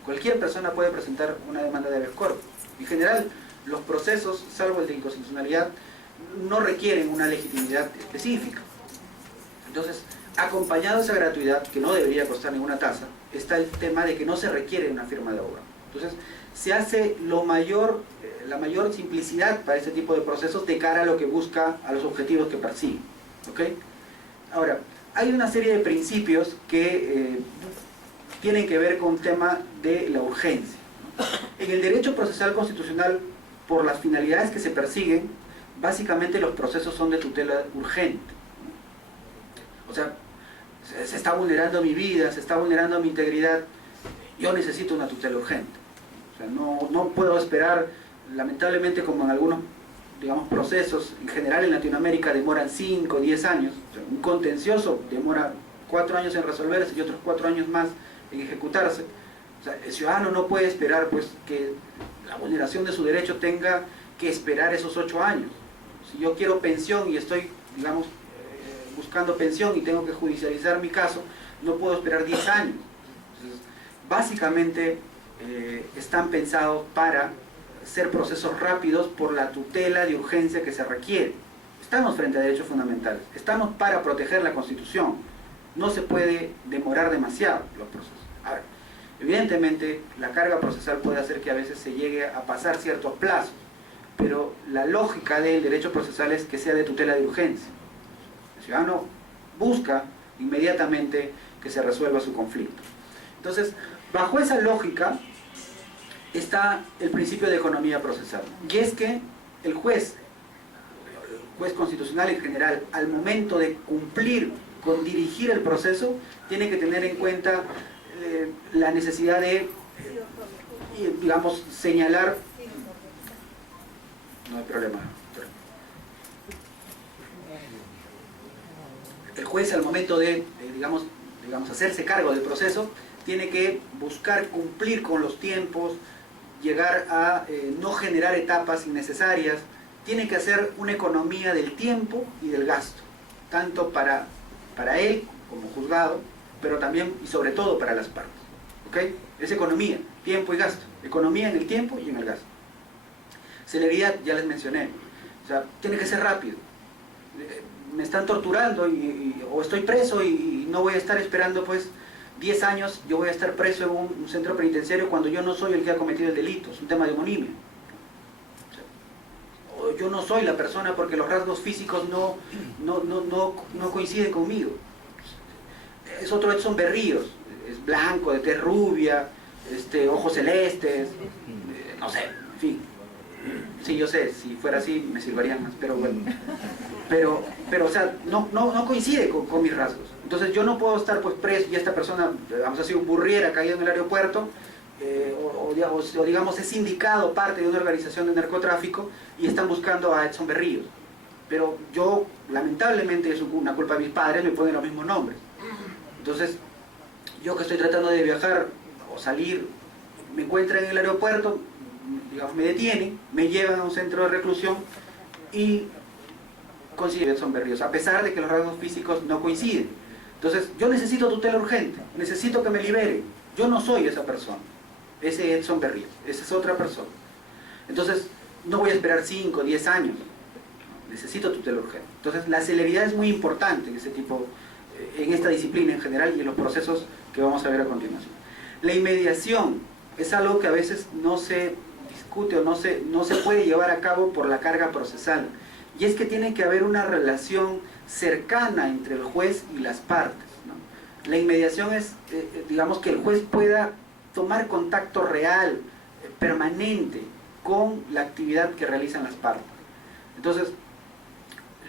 Cualquier persona puede presentar una demanda de habeas corpus. En general, los procesos, salvo el de inconstitucionalidad, no requieren una legitimidad específica. Entonces, acompañado a esa gratuidad, que no debería costar ninguna tasa, está el tema de que no se requiere una firma de abogado. Entonces, se hace la mayor simplicidad para este tipo de procesos de cara a lo que busca, a los objetivos que persigue. ¿Okay? Ahora, hay una serie de principios que tienen que ver con el tema de la urgencia. En el derecho procesal constitucional, por las finalidades que se persiguen, básicamente los procesos son de tutela urgente. O sea, se está vulnerando mi vida, se está vulnerando mi integridad, yo necesito una tutela urgente. O sea, no puedo esperar, lamentablemente, como en algunos, digamos, procesos, en general en Latinoamérica demoran 5 o 10 años. O sea, un contencioso demora 4 años en resolverse y otros 4 años más en ejecutarse. O sea, el ciudadano no puede esperar, pues, que la vulneración de su derecho tenga que esperar esos 8 años. Si yo quiero pensión y estoy, digamos, buscando pensión y tengo que judicializar mi caso, no puedo esperar 10 años. Entonces, básicamente están pensados para ser procesos rápidos por la tutela de urgencia que se requiere. Estamos frente a derechos fundamentales, estamos para proteger la Constitución, no se puede demorar demasiado los procesos. A ver, evidentemente la carga procesal puede hacer que a veces se llegue a pasar ciertos plazos, pero la lógica del derecho procesal es que sea de tutela de urgencia. El ciudadano busca inmediatamente que se resuelva su conflicto. Entonces, bajo esa lógica está el principio de economía procesal, y es que el juez constitucional en general, al momento de cumplir con dirigir el proceso, tiene que tener en cuenta la necesidad de, digamos, señalar. No hay problema. El juez, al momento de, digamos, hacerse cargo del proceso, tiene que buscar cumplir con los tiempos, llegar a no generar etapas innecesarias, tiene que hacer una economía del tiempo y del gasto, tanto para él como juzgado, pero también y sobre todo para las partes. ¿Okay? Es economía, tiempo y gasto, economía en el tiempo y en el gasto. Celeridad, ya les mencioné, o sea, tiene que ser rápido. Me están torturando o estoy preso y no voy a estar esperando pues 10 años, yo voy a estar preso en un centro penitenciario cuando yo no soy el que ha cometido el delito, es un tema de homonimia. O yo no soy la persona porque los rasgos físicos no coinciden conmigo. Es otro Edson Berríos, es blanco, de tez rubia, ojos celestes, no sé, en fin. Sí, yo sé, si fuera así me sirverían más, pero bueno. Pero o sea, no coincide con mis rasgos. Entonces yo no puedo estar pues preso y esta persona, vamos a decir, un burriera caído en el aeropuerto, o digamos es sindicado parte de una organización de narcotráfico y están buscando a Edson Berríos. Pero yo, lamentablemente, es una culpa de mis padres, me ponen los mismos nombres. Entonces, yo que estoy tratando de viajar o salir, me encuentran en el aeropuerto, digamos, me detienen, me llevan a un centro de reclusión y consiguen Edson Berríos, a pesar de que los rasgos físicos no coinciden. Entonces, yo necesito tutela urgente, necesito que me liberen. Yo no soy esa persona, ese Edson Berríos, esa es otra persona. Entonces, no voy a esperar 5 o 10 años, necesito tutela urgente. Entonces, la celeridad es muy importante en ese tipo, en esta disciplina en general y en los procesos que vamos a ver a continuación. La inmediación es algo que a veces no se discute o no se puede llevar a cabo por la carga procesal, y es que tiene que haber una relación cercana entre el juez y las partes, ¿no? La inmediación es, digamos, que el juez pueda tomar contacto real, permanente, con la actividad que realizan las partes. Entonces,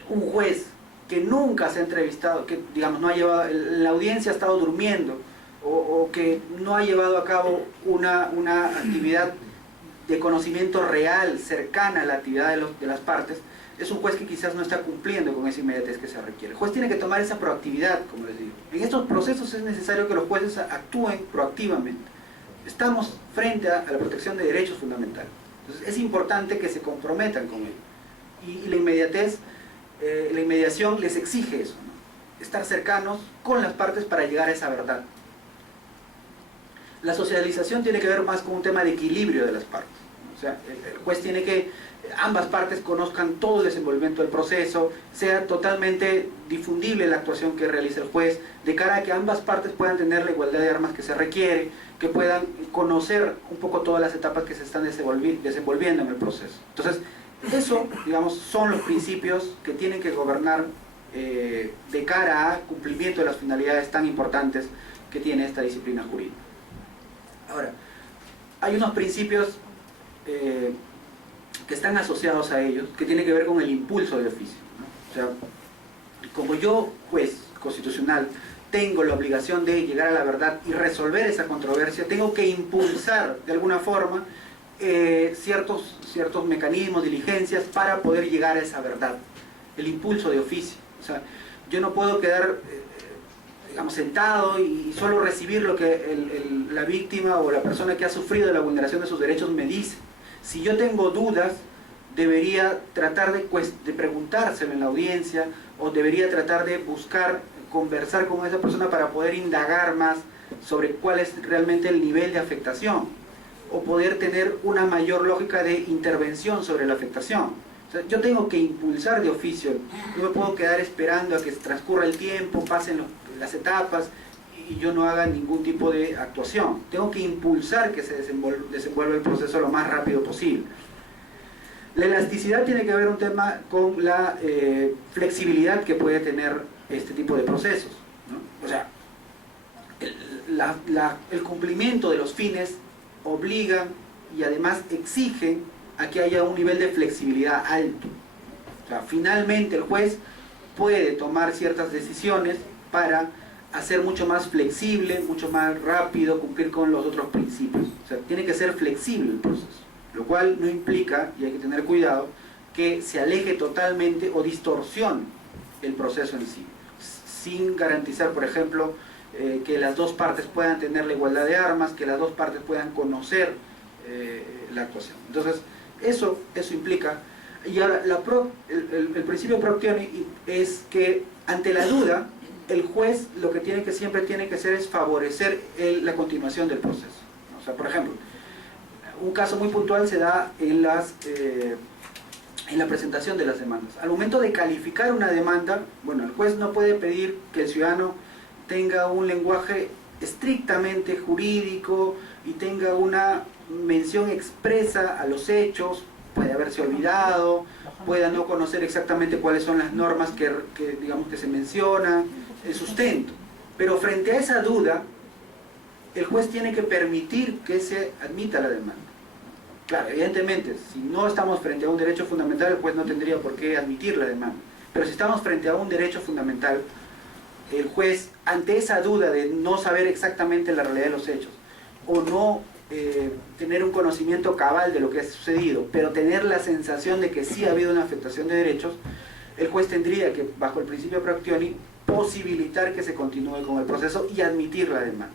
un juez que nunca se ha entrevistado, que digamos no ha llevado, la audiencia ha estado durmiendo, o que no ha llevado a cabo una actividad de conocimiento real, cercana a la actividad de las partes, es un juez que quizás no está cumpliendo con esa inmediatez que se requiere. El juez tiene que tomar esa proactividad, como les digo. En estos procesos es necesario que los jueces actúen proactivamente. Estamos frente a la protección de derechos fundamentales. Entonces es importante que se comprometan con ello. Y la inmediatez, la inmediación les exige eso, ¿no? Estar cercanos con las partes para llegar a esa verdad. La socialización tiene que ver más con un tema de equilibrio de las partes. O sea, el juez tiene que ambas partes conozcan todo el desenvolvimiento del proceso, sea totalmente difundible la actuación que realiza el juez, de cara a que ambas partes puedan tener la igualdad de armas que se requiere, que puedan conocer un poco todas las etapas que se están desenvolviendo en el proceso. Entonces, eso, digamos, son los principios que tienen que gobernar de cara a cumplimiento de las finalidades tan importantes que tiene esta disciplina jurídica. Ahora, hay unos principios que están asociados a ellos, que tienen que ver con el impulso de oficio, ¿no? O sea, como yo, juez constitucional, tengo la obligación de llegar a la verdad y resolver esa controversia, tengo que impulsar de alguna forma ciertos mecanismos, diligencias para poder llegar a esa verdad. El impulso de oficio. O sea, yo no puedo quedar digamos, sentado y solo recibir lo que la víctima o la persona que ha sufrido la vulneración de sus derechos me dice. Si yo tengo dudas, debería tratar de preguntárselo en la audiencia, o debería tratar de buscar, conversar con esa persona para poder indagar más sobre cuál es realmente el nivel de afectación, o poder tener una mayor lógica de intervención sobre la afectación. O sea, yo tengo que impulsar de oficio, no me puedo quedar esperando a que transcurra el tiempo, pasen las etapas y yo no haga ningún tipo de actuación. Tengo que impulsar que se desenvuelva el proceso lo más rápido posible. La elasticidad tiene que ver un tema con la flexibilidad que puede tener este tipo de procesos, ¿no? O sea, el cumplimiento de los fines obligan y además exigen a que haya un nivel de flexibilidad alto. O sea, finalmente el juez puede tomar ciertas decisiones para hacer mucho más flexible, mucho más rápido, cumplir con los otros principios. O sea, tiene que ser flexible el proceso, lo cual no implica, y hay que tener cuidado, que se aleje totalmente o distorsione el proceso en sí, sin garantizar, por ejemplo, que las dos partes puedan tener la igualdad de armas, que las dos partes puedan conocer la actuación. Entonces, eso implica. Y ahora, el principio pro actione es que ante la duda, el juez lo que siempre tiene que hacer es favorecer la continuación del proceso. O sea, por ejemplo, un caso muy puntual se da en la presentación de las demandas. Al momento de calificar una demanda, bueno, el juez no puede pedir que el ciudadano tenga un lenguaje estrictamente jurídico y tenga una mención expresa a los hechos, puede haberse olvidado, pueda no conocer exactamente cuáles son las normas digamos que se mencionan, el sustento. Pero frente a esa duda, el juez tiene que permitir que se admita la demanda. Claro, evidentemente, si no estamos frente a un derecho fundamental, el juez no tendría por qué admitir la demanda. Pero si estamos frente a un derecho fundamental, el juez, ante esa duda de no saber exactamente la realidad de los hechos, o no tener un conocimiento cabal de lo que ha sucedido, pero tener la sensación de que sí ha habido una afectación de derechos, el juez tendría que, bajo el principio pro actione, posibilitar que se continúe con el proceso y admitir la demanda.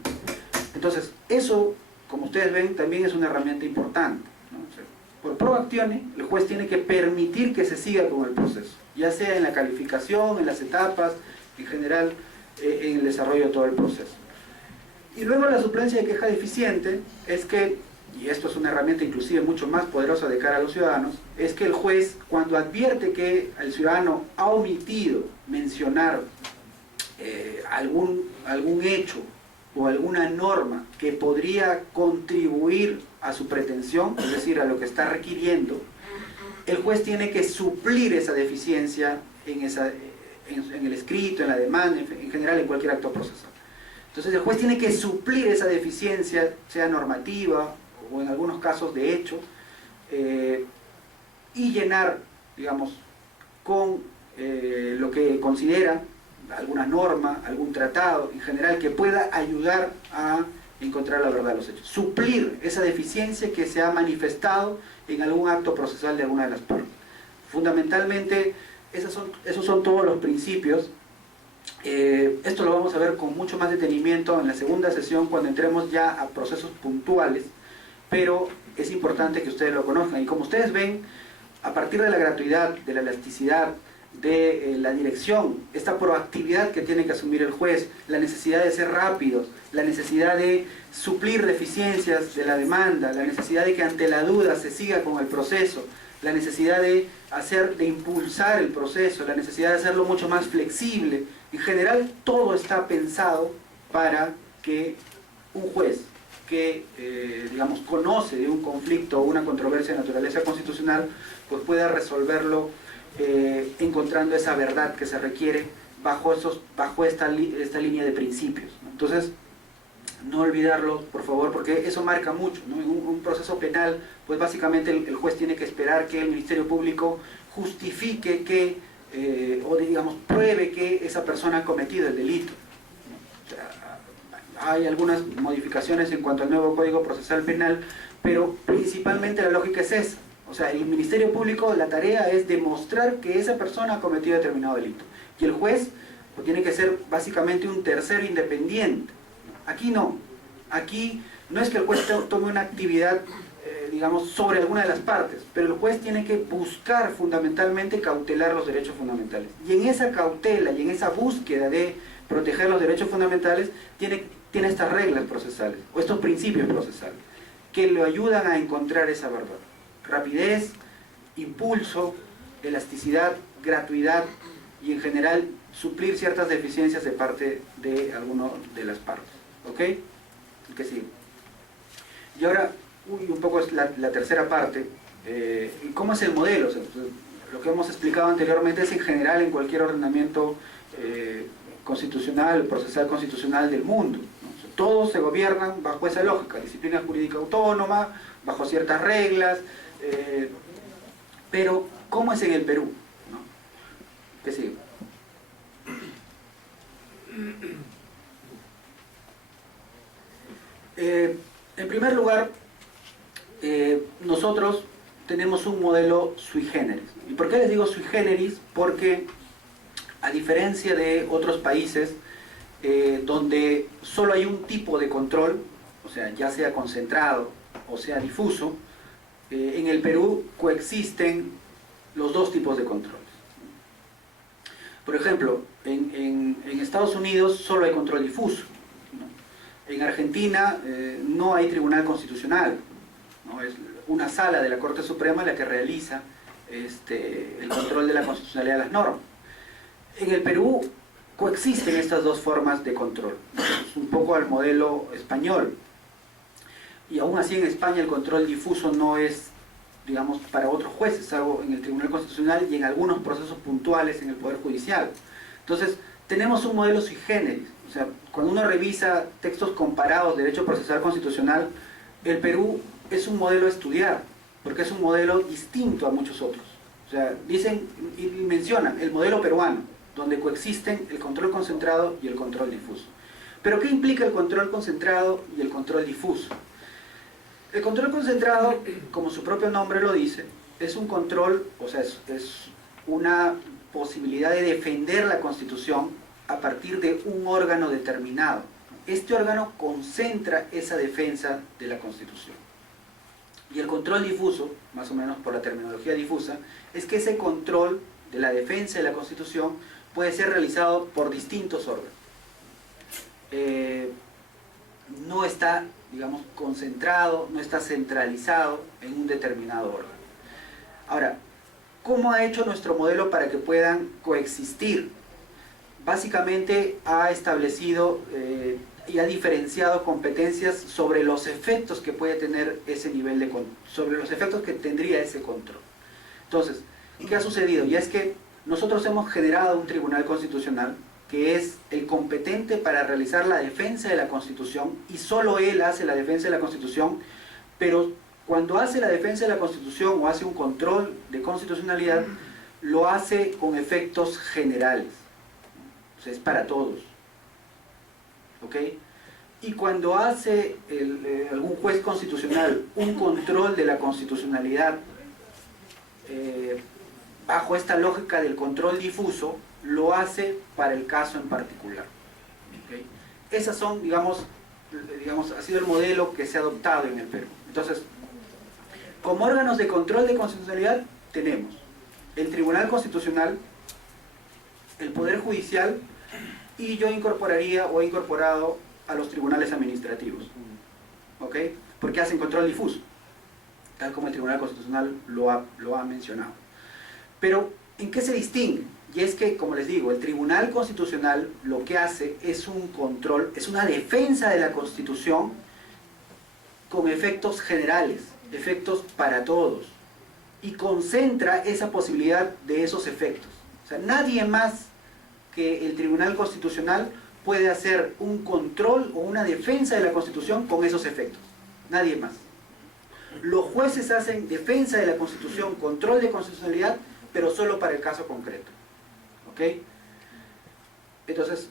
Entonces, eso, como ustedes ven, también es una herramienta importante, ¿no? O sea, por pro actione, el juez tiene que permitir que se siga con el proceso, ya sea en la calificación, en las etapas, en general, en el desarrollo de todo el proceso. Y luego la suplencia de queja deficiente es que, y esto es una herramienta inclusive mucho más poderosa de cara a los ciudadanos, es que el juez, cuando advierte que el ciudadano ha omitido mencionar algún hecho o alguna norma que podría contribuir a su pretensión, es decir, a lo que está requiriendo, el juez tiene que suplir esa deficiencia en el escrito, en la demanda, en general en cualquier acto procesal. Entonces el juez tiene que suplir esa deficiencia, sea normativa o en algunos casos de hecho, y llenar, digamos, con lo que considera alguna norma, algún tratado en general que pueda ayudar a encontrar la verdad de los hechos. Suplir esa deficiencia que se ha manifestado en algún acto procesal de alguna de las partes. Fundamentalmente, esos son todos los principios. Esto lo vamos a ver con mucho más detenimiento en la segunda sesión cuando entremos ya a procesos puntuales, pero es importante que ustedes lo conozcan. Y como ustedes ven, a partir de la gratuidad, de la elasticidad, de la dirección, esta proactividad que tiene que asumir el juez, la necesidad de ser rápidos, la necesidad de suplir deficiencias de la demanda, la necesidad de que ante la duda se siga con el proceso, la necesidad de impulsar el proceso, la necesidad de hacerlo mucho más flexible. En general, todo está pensado para que un juez que, digamos, conoce de un conflicto o una controversia de naturaleza constitucional, pues pueda resolverlo encontrando esa verdad que se requiere bajo esta línea de principios, ¿no? Entonces, no olvidarlo, por favor, porque eso marca mucho, ¿no? En un proceso penal, pues básicamente el juez tiene que esperar que el Ministerio Público justifique que, o digamos, pruebe que esa persona ha cometido el delito, ¿no? O sea, hay algunas modificaciones en cuanto al nuevo Código Procesal Penal, pero principalmente la lógica es esa. O sea, el Ministerio Público, la tarea es demostrar que esa persona ha cometido determinado delito. Y el juez pues, tiene que ser básicamente un tercero independiente. Aquí no. Aquí no es que el juez tome una actividad, digamos, sobre alguna de las partes, pero el juez tiene que buscar fundamentalmente cautelar los derechos fundamentales. Y en esa cautela y en esa búsqueda de proteger los derechos fundamentales, tiene estas reglas procesales, o estos principios procesales, que le ayudan a encontrar esa verdad. Rapidez, impulso, elasticidad, gratuidad y en general suplir ciertas deficiencias de parte de alguna de las partes. ¿Ok? El que sigue. Y ahora, un poco es la tercera parte. ¿Cómo es el modelo? O sea, lo que hemos explicado anteriormente es en general en cualquier ordenamiento constitucional, procesal constitucional del mundo, ¿no? O sea, todos se gobiernan bajo esa lógica, disciplina jurídica autónoma, bajo ciertas reglas. Pero, ¿cómo es en el Perú? ¿No? ¿Qué sigue? En primer lugar, nosotros tenemos un modelo sui generis. ¿Y por qué les digo sui generis? Porque, a diferencia de otros países, donde solo hay un tipo de control, o sea, ya sea concentrado o sea difuso, en el Perú coexisten los dos tipos de controles. Por ejemplo, en Estados Unidos solo hay control difuso, ¿no? En Argentina no hay tribunal constitucional, ¿no? Es una sala de la Corte Suprema la que realiza el control de la constitucionalidad de las normas. En el Perú coexisten estas dos formas de control, es un poco al modelo español. Y aún así en España el control difuso no es, digamos, para otros jueces, salvo en el Tribunal Constitucional y en algunos procesos puntuales en el Poder Judicial. Entonces, tenemos un modelo sui generis. O sea, cuando uno revisa textos comparados de derecho procesal constitucional, el Perú es un modelo a estudiar, porque es un modelo distinto a muchos otros. O sea, dicen y mencionan el modelo peruano, donde coexisten el control concentrado y el control difuso. Pero ¿qué implica el control concentrado y el control difuso? El control concentrado, como su propio nombre lo dice, es un control, o sea, es una posibilidad de defender la Constitución a partir de un órgano determinado. Este órgano concentra esa defensa de la Constitución. Y el control difuso, más o menos por la terminología difusa, es que ese control de la defensa de la Constitución puede ser realizado por distintos órganos. No está, digamos, concentrado, no está centralizado en un determinado órgano. Ahora, ¿cómo ha hecho nuestro modelo para que puedan coexistir? Básicamente ha establecido y ha diferenciado competencias sobre los efectos que puede tener ese nivel de control, sobre los efectos que tendría ese control. Entonces, ¿qué ha sucedido? Y es que nosotros hemos generado un tribunal constitucional que es el competente para realizar la defensa de la Constitución, y solo él hace la defensa de la Constitución, pero cuando hace la defensa de la Constitución o hace un control de constitucionalidad, lo hace con efectos generales. O sea, es para todos. ¿Ok? Y cuando hace algún juez constitucional un control de la constitucionalidad bajo esta lógica del control difuso, lo hace para el caso en particular. ¿Okay? Esas son, digamos, ha sido el modelo que se ha adoptado en el Perú. Entonces, como órganos de control de constitucionalidad tenemos el Tribunal Constitucional, el Poder Judicial, y yo incorporaría o he incorporado a los tribunales administrativos. ¿Ok? Porque hacen control difuso, tal como el Tribunal Constitucional lo ha mencionado. Pero, ¿en qué se distingue? Y es que, como les digo, el Tribunal Constitucional lo que hace es un control, es una defensa de la Constitución con efectos generales, efectos para todos, y concentra esa posibilidad de esos efectos. O sea, nadie más que el Tribunal Constitucional puede hacer un control o una defensa de la Constitución con esos efectos. Nadie más. Los jueces hacen defensa de la Constitución, control de constitucionalidad, pero solo para el caso concreto. ¿Ok? Entonces,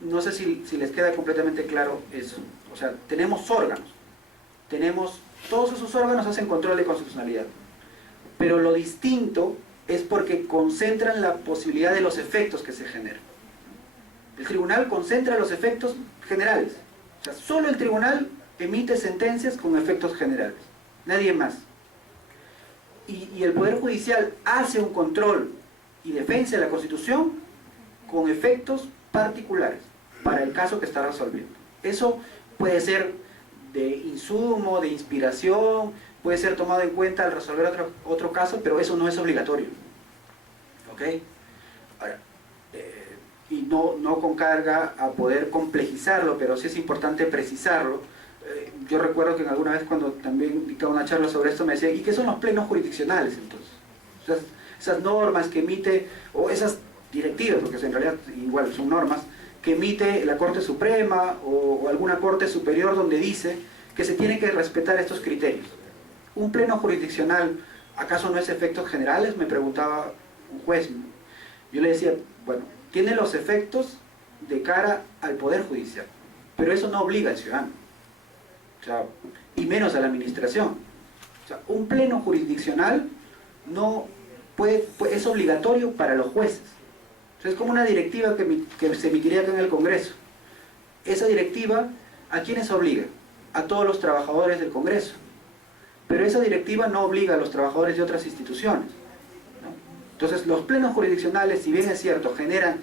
no sé si les queda completamente claro eso. O sea, tenemos órganos. Todos esos órganos hacen control de constitucionalidad. Pero lo distinto es porque concentran la posibilidad de los efectos que se generan. El tribunal concentra los efectos generales. O sea, solo el tribunal emite sentencias con efectos generales. Nadie más. Y el Poder Judicial hace un control y defensa de la Constitución con efectos particulares para el caso que está resolviendo. Eso puede ser de insumo, de inspiración, puede ser tomado en cuenta al resolver otro caso, pero eso no es obligatorio. ¿Ok? Ahora, y no con carga a poder complejizarlo, pero sí es importante precisarlo. Yo recuerdo que alguna vez cuando también dictaba una charla sobre esto me decían, ¿y qué son los plenos jurisdiccionales entonces? O sea, esas normas que emite, o esas directivas, porque en realidad igual son normas, que emite la Corte Suprema o alguna Corte Superior donde dice que se tienen que respetar estos criterios. ¿Un pleno jurisdiccional acaso no es efectos generales?, me preguntaba un juez. Yo le decía, bueno, tiene los efectos de cara al Poder Judicial, pero eso no obliga al ciudadano, o sea, y menos a la administración. O sea, un pleno jurisdiccional no es obligatorio para los jueces. O sea, es como una directiva que se emitiría acá en el Congreso. Esa directiva, ¿a quiénes obliga? A todos los trabajadores del Congreso. Pero esa directiva no obliga a los trabajadores de otras instituciones, ¿no? Entonces, los plenos jurisdiccionales, si bien es cierto, generan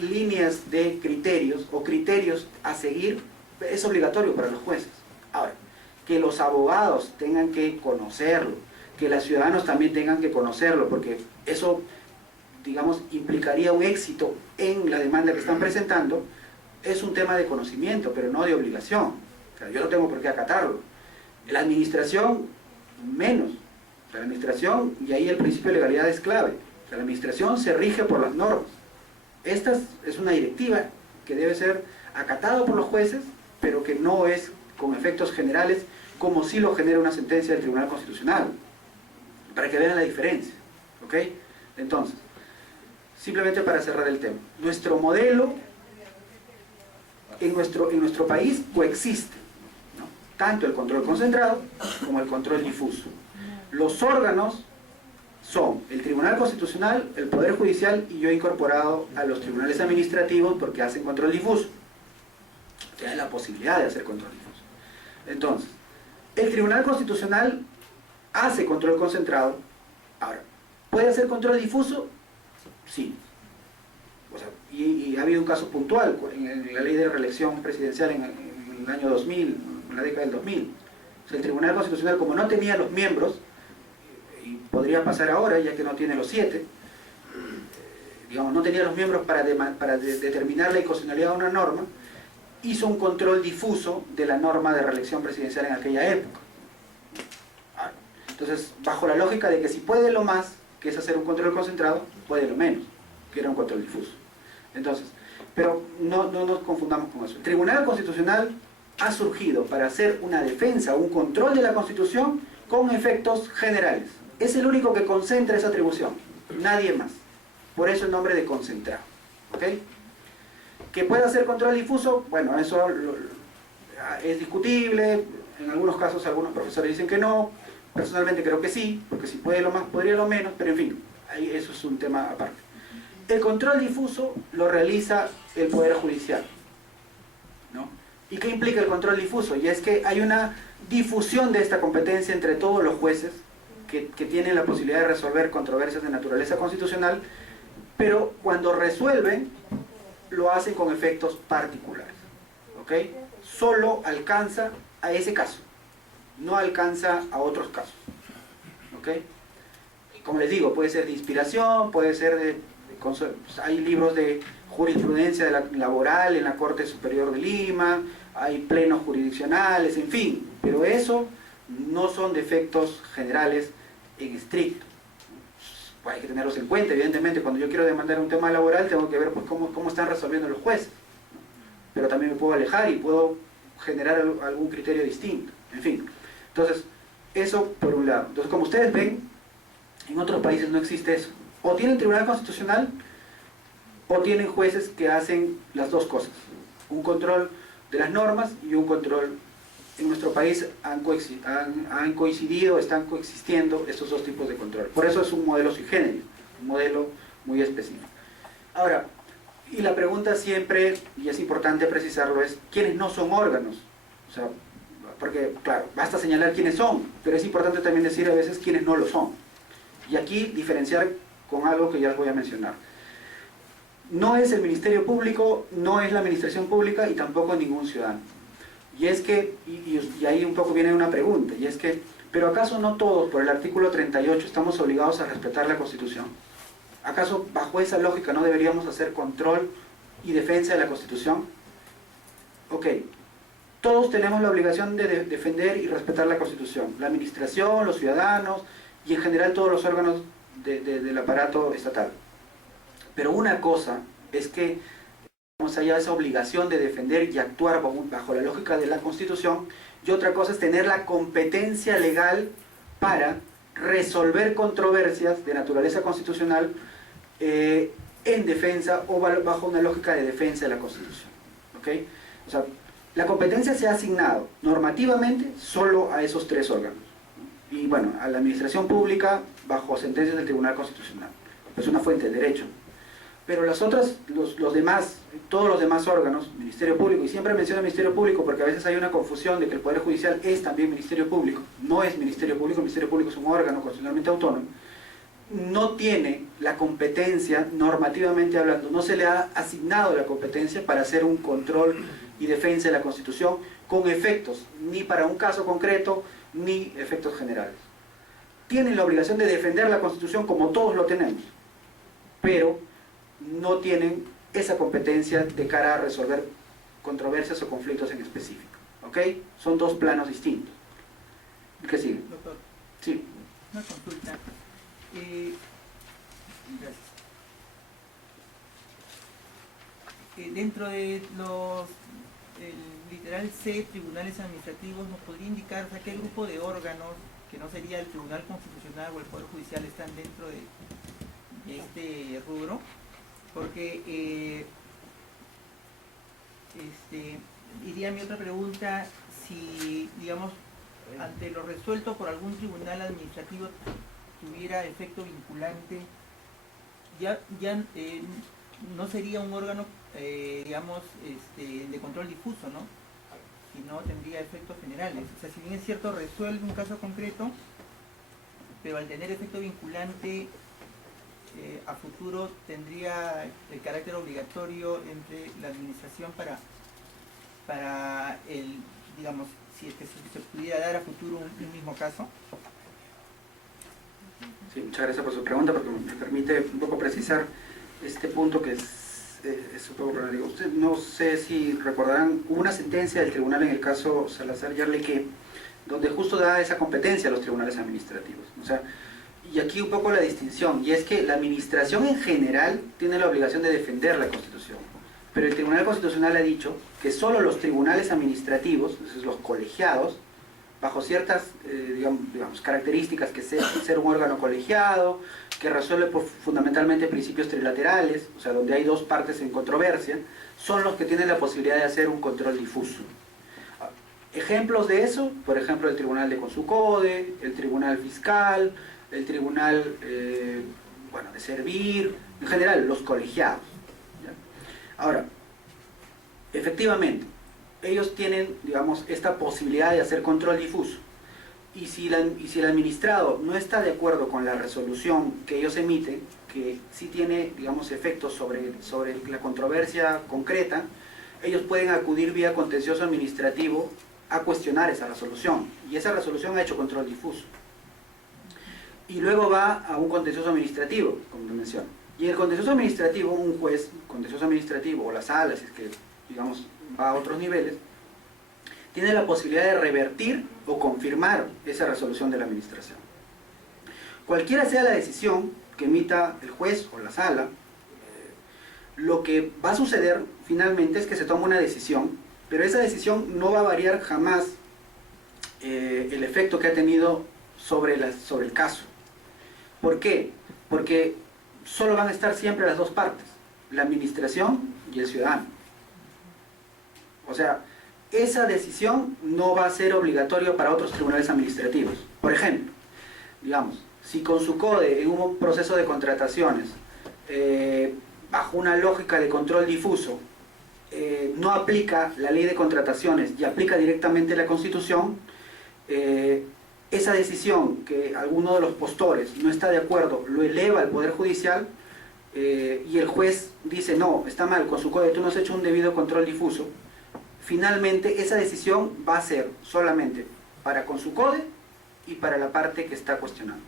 líneas de criterios o criterios a seguir, es obligatorio para los jueces. Ahora, que los abogados tengan que conocerlo, que los ciudadanos también tengan que conocerlo, porque eso, digamos, implicaría un éxito en la demanda que están presentando, es un tema de conocimiento, pero no de obligación. O sea, yo no tengo por qué acatarlo. La administración, menos. O sea, la administración, y ahí el principio de legalidad es clave. O sea, la administración se rige por las normas. Esta es una directiva que debe ser acatada por los jueces, pero que no es con efectos generales, como sí lo genera una sentencia del Tribunal Constitucional, para que vean la diferencia. ¿Ok? Entonces, simplemente para cerrar el tema, nuestro modelo en nuestro país coexiste, ¿no? Tanto el control concentrado como el control difuso. Los órganos son el Tribunal Constitucional, el Poder Judicial, y yo he incorporado a los tribunales administrativos porque hacen control difuso. Tienen la posibilidad de hacer control difuso. Entonces, el Tribunal Constitucional hace control concentrado. Ahora, ¿puede hacer control difuso? Sí. O sea, y ha habido un caso puntual en la ley de reelección presidencial en el año 2000, en la década del 2000. O sea, el Tribunal Constitucional, como no tenía los miembros, y podría pasar ahora, ya que no tiene los 7, digamos, no tenía los miembros para determinar la inconstitucionalidad de una norma, hizo un control difuso de la norma de reelección presidencial en aquella época. Entonces, bajo la lógica de que si puede lo más, que es hacer un control concentrado, puede lo menos, que era un control difuso. Entonces, pero no nos confundamos con eso. El Tribunal Constitucional ha surgido para hacer una defensa, un control de la Constitución con efectos generales. Es el único que concentra esa atribución, nadie más. Por eso el nombre de concentrado. ¿Ok? ¿Que pueda hacer control difuso? Bueno, eso es discutible. En algunos casos algunos profesores dicen que no. Personalmente creo que sí, porque si puede lo más, podría lo menos, pero en fin, ahí eso es un tema aparte. El control difuso lo realiza el Poder Judicial, ¿no? ¿Y qué implica el control difuso? Y es que hay una difusión de esta competencia entre todos los jueces que tienen la posibilidad de resolver controversias de naturaleza constitucional, pero cuando resuelven, lo hacen con efectos particulares, ¿ok? Solo alcanza a ese caso, no alcanza a otros casos, ¿ok? Como les digo, puede ser de inspiración, puede ser hay libros de jurisprudencia laboral en la Corte Superior de Lima, hay plenos jurisdiccionales, en fin, pero eso no son defectos generales en estricto. Pues hay que tenerlos en cuenta, evidentemente. Cuando yo quiero demandar un tema laboral tengo que ver pues, cómo están resolviendo los jueces, ¿no? Pero también me puedo alejar y puedo generar algún criterio distinto, en fin. Entonces, eso por un lado. Entonces, como ustedes ven, en otros países no existe eso. O tienen tribunal constitucional, o tienen jueces que hacen las dos cosas. Un control de las normas y un control. En nuestro país han coincidido, están coexistiendo estos dos tipos de control. Por eso es un modelo sui generis, un modelo muy específico. Ahora, y la pregunta siempre, y es importante precisarlo, es ¿quiénes no son órganos? O sea, porque, claro, basta señalar quiénes son, pero es importante también decir a veces quiénes no lo son. Y aquí diferenciar con algo que ya les voy a mencionar. No es el Ministerio Público, no es la Administración Pública y tampoco ningún ciudadano. Y es que, y ahí un poco viene una pregunta, y es que, ¿pero acaso no todos, por el artículo 38, estamos obligados a respetar la Constitución? ¿Acaso bajo esa lógica no deberíamos hacer control y defensa de la Constitución? Ok, todos tenemos la obligación de defender y respetar la Constitución, la administración, los ciudadanos y en general todos los órganos del aparato estatal. Pero una cosa es que haya esa obligación de defender y actuar bajo la lógica de la Constitución, y otra cosa es tener la competencia legal para resolver controversias de naturaleza constitucional en defensa o bajo una lógica de defensa de la Constitución. ¿Ok? O sea, la competencia se ha asignado normativamente solo a esos tres órganos. Y bueno, a la administración pública bajo sentencias del Tribunal Constitucional. Es una fuente de derecho. Pero las otras, los demás, todos los demás órganos, Ministerio Público, y siempre menciono Ministerio Público porque a veces hay una confusión de que el Poder Judicial es también Ministerio Público. No es Ministerio Público, el Ministerio Público es un órgano constitucionalmente autónomo. No tiene la competencia, normativamente hablando, no se le ha asignado la competencia para hacer un control y defensa de la Constitución con efectos, ni para un caso concreto, ni efectos generales. Tienen la obligación de defender la Constitución como todos lo tenemos, pero no tienen esa competencia de cara a resolver controversias o conflictos en específico. ¿Ok? Son dos planos distintos. ¿Qué sigue? Doctor, sí. Una consulta. Gracias. Dentro de los literal C, tribunales administrativos, ¿nos podría indicar qué grupo de órganos, que no sería el Tribunal Constitucional o el Poder Judicial, están dentro de este rubro? Porque iría mi otra pregunta, si, digamos, ante lo resuelto por algún tribunal administrativo tuviera efecto vinculante, ya no sería un órgano, digamos, de control difuso, ¿no? Sino tendría efectos generales. O sea, si bien es cierto, resuelve un caso concreto, pero al tener efecto vinculante, a futuro tendría el carácter obligatorio entre la administración para el, digamos, si es que se pudiera dar a futuro un mismo caso. Sí, muchas gracias por su pregunta, porque me permite un poco precisar este punto que es es un poco problemático. Usted, no sé si recordarán, hubo una sentencia del tribunal en el caso Salazar-Yarleque, donde justo da esa competencia a los tribunales administrativos. O sea, y aquí un poco la distinción, y es que la administración en general tiene la obligación de defender la Constitución, pero el Tribunal Constitucional ha dicho que solo los tribunales administrativos, es decir, los colegiados, bajo ciertas digamos, características, que ser un órgano colegiado, que resuelve fundamentalmente principios trilaterales, o sea, donde hay dos partes en controversia, son los que tienen la posibilidad de hacer un control difuso. Ejemplos de eso, por ejemplo, el Tribunal de Consucode, el Tribunal Fiscal, el Tribunal bueno, de Servir, en general, los colegiados. ¿Ya? Ahora, efectivamente, ellos tienen, digamos, esta posibilidad de hacer control difuso. Y si el administrado no está de acuerdo con la resolución que ellos emiten, que sí tiene, digamos, efectos sobre la controversia concreta, ellos pueden acudir vía contencioso administrativo a cuestionar esa resolución. Y esa resolución ha hecho control difuso. Y luego va a un contencioso administrativo, como te menciono. Y en el contencioso administrativo, un juez, contencioso administrativo, o la sala, si es que, digamos, va a otros niveles, tiene la posibilidad de revertir o confirmar esa resolución de la administración. Cualquiera sea la decisión que emita el juez o la sala, lo que va a suceder finalmente es que se toma una decisión, pero esa decisión no va a variar jamás el efecto que ha tenido sobre el caso. ¿Por qué? Porque solo van a estar siempre las dos partes, la administración y el ciudadano. O sea, esa decisión no va a ser obligatoria para otros tribunales administrativos. Por ejemplo, digamos, si Consucode en un proceso de contrataciones, bajo una lógica de control difuso, no aplica la ley de contrataciones y aplica directamente la Constitución, esa decisión que alguno de los postores no está de acuerdo, lo eleva al Poder Judicial, y el juez dice, no, está mal, Consucode, tú no has hecho un debido control difuso. Finalmente, esa decisión va a ser solamente para Consucode y para la parte que está cuestionando.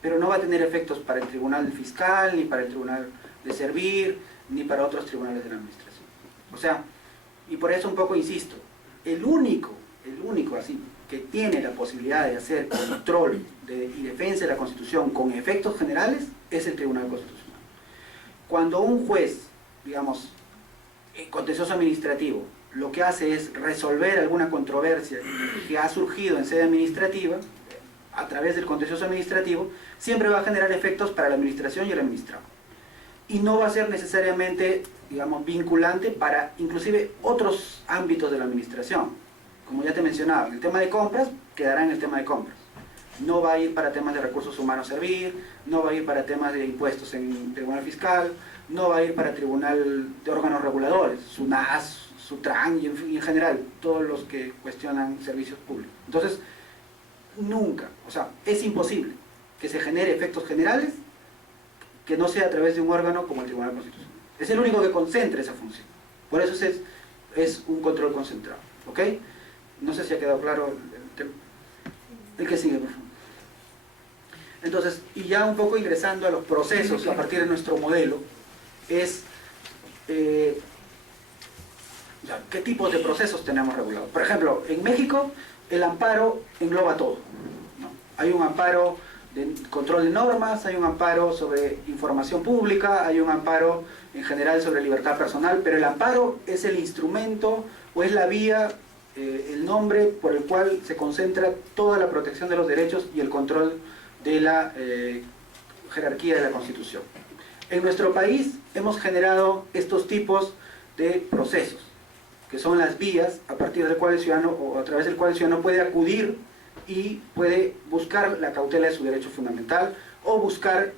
Pero no va a tener efectos para el Tribunal Fiscal, ni para el Tribunal de Servir, ni para otros tribunales de la Administración. O sea, y por eso un poco insisto, el único así, que tiene la posibilidad de hacer control y defensa de la Constitución con efectos generales, es el Tribunal Constitucional. Cuando un juez, digamos, contencioso administrativo, lo que hace es resolver alguna controversia que ha surgido en sede administrativa, a través del contencioso administrativo, siempre va a generar efectos para la administración y el administrado. Y no va a ser necesariamente, digamos, vinculante para inclusive otros ámbitos de la administración. Como ya te mencionaba, el tema de compras quedará en el tema de compras. No va a ir para temas de recursos humanos Servir, no va a ir para temas de impuestos en Tribunal Fiscal, no va a ir para Tribunal de órganos reguladores, SUNAS, SUTRAN y en general, todos los que cuestionan servicios públicos. Entonces, nunca, o sea, es imposible que se genere efectos generales que no sea a través de un órgano como el Tribunal Constitucional. Es el único que concentra esa función. Por eso es un control concentrado. ¿Ok? No sé si ha quedado claro el tema. El que sigue, por favor. Entonces, y ya un poco ingresando a los procesos a partir de nuestro modelo, es ¿qué tipos de procesos tenemos regulados? Por ejemplo, en México el amparo engloba todo, ¿no? Hay un amparo de control de normas, hay un amparo sobre información pública, hay un amparo en general sobre libertad personal, pero el amparo es el instrumento o es la vía, el nombre por el cual se concentra toda la protección de los derechos y el control de la jerarquía de la Constitución. En nuestro país hemos generado estos tipos de procesos, que son las vías a partir del cual el ciudadano, o a través del cual el ciudadano puede acudir y puede buscar la cautela de su derecho fundamental o buscar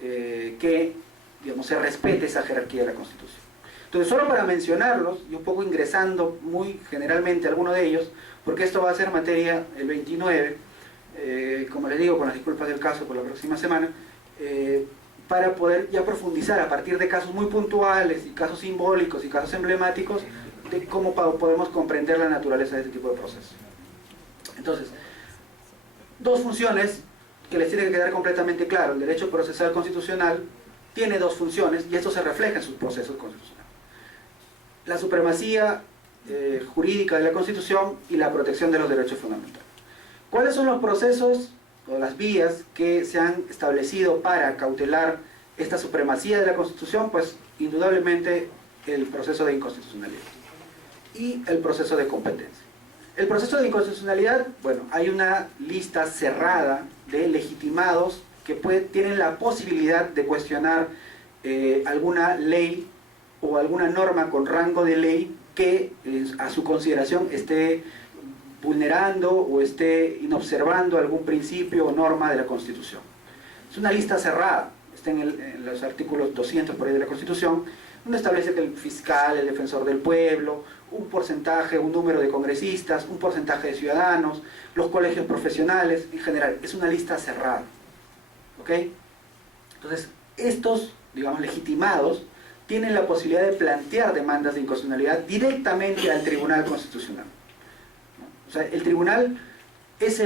que, digamos, se respete esa jerarquía de la Constitución. Entonces, solo para mencionarlos, y un poco ingresando muy generalmente a alguno de ellos, porque esto va a ser materia el 29, como les digo, con las disculpas del caso por la próxima semana, para poder ya profundizar a partir de casos muy puntuales y casos simbólicos y casos emblemáticos de cómo podemos comprender la naturaleza de este tipo de procesos. Entonces, dos funciones que les tiene que quedar completamente claro: el derecho procesal constitucional tiene dos funciones y esto se refleja en sus procesos constitucionales. La supremacía jurídica de la Constitución y la protección de los derechos fundamentales. ¿Cuáles son los procesos o las vías que se han establecido para cautelar esta supremacía de la Constitución? Pues indudablemente el proceso de inconstitucionalidad y el proceso de competencia. El proceso de inconstitucionalidad, bueno, hay una lista cerrada de legitimados que tienen la posibilidad de cuestionar alguna ley o alguna norma con rango de ley que a su consideración esté vulnerando o esté inobservando algún principio o norma de la Constitución. Es una lista cerrada, está en los artículos 200 por ahí de la Constitución, donde establece que el fiscal, el defensor del pueblo, un porcentaje, un número de congresistas, un porcentaje de ciudadanos, los colegios profesionales, en general, es una lista cerrada. ¿Ok? Entonces, estos, digamos, legitimados, tienen la posibilidad de plantear demandas de inconstitucionalidad directamente al Tribunal Constitucional. ¿No? O sea, el tribunal es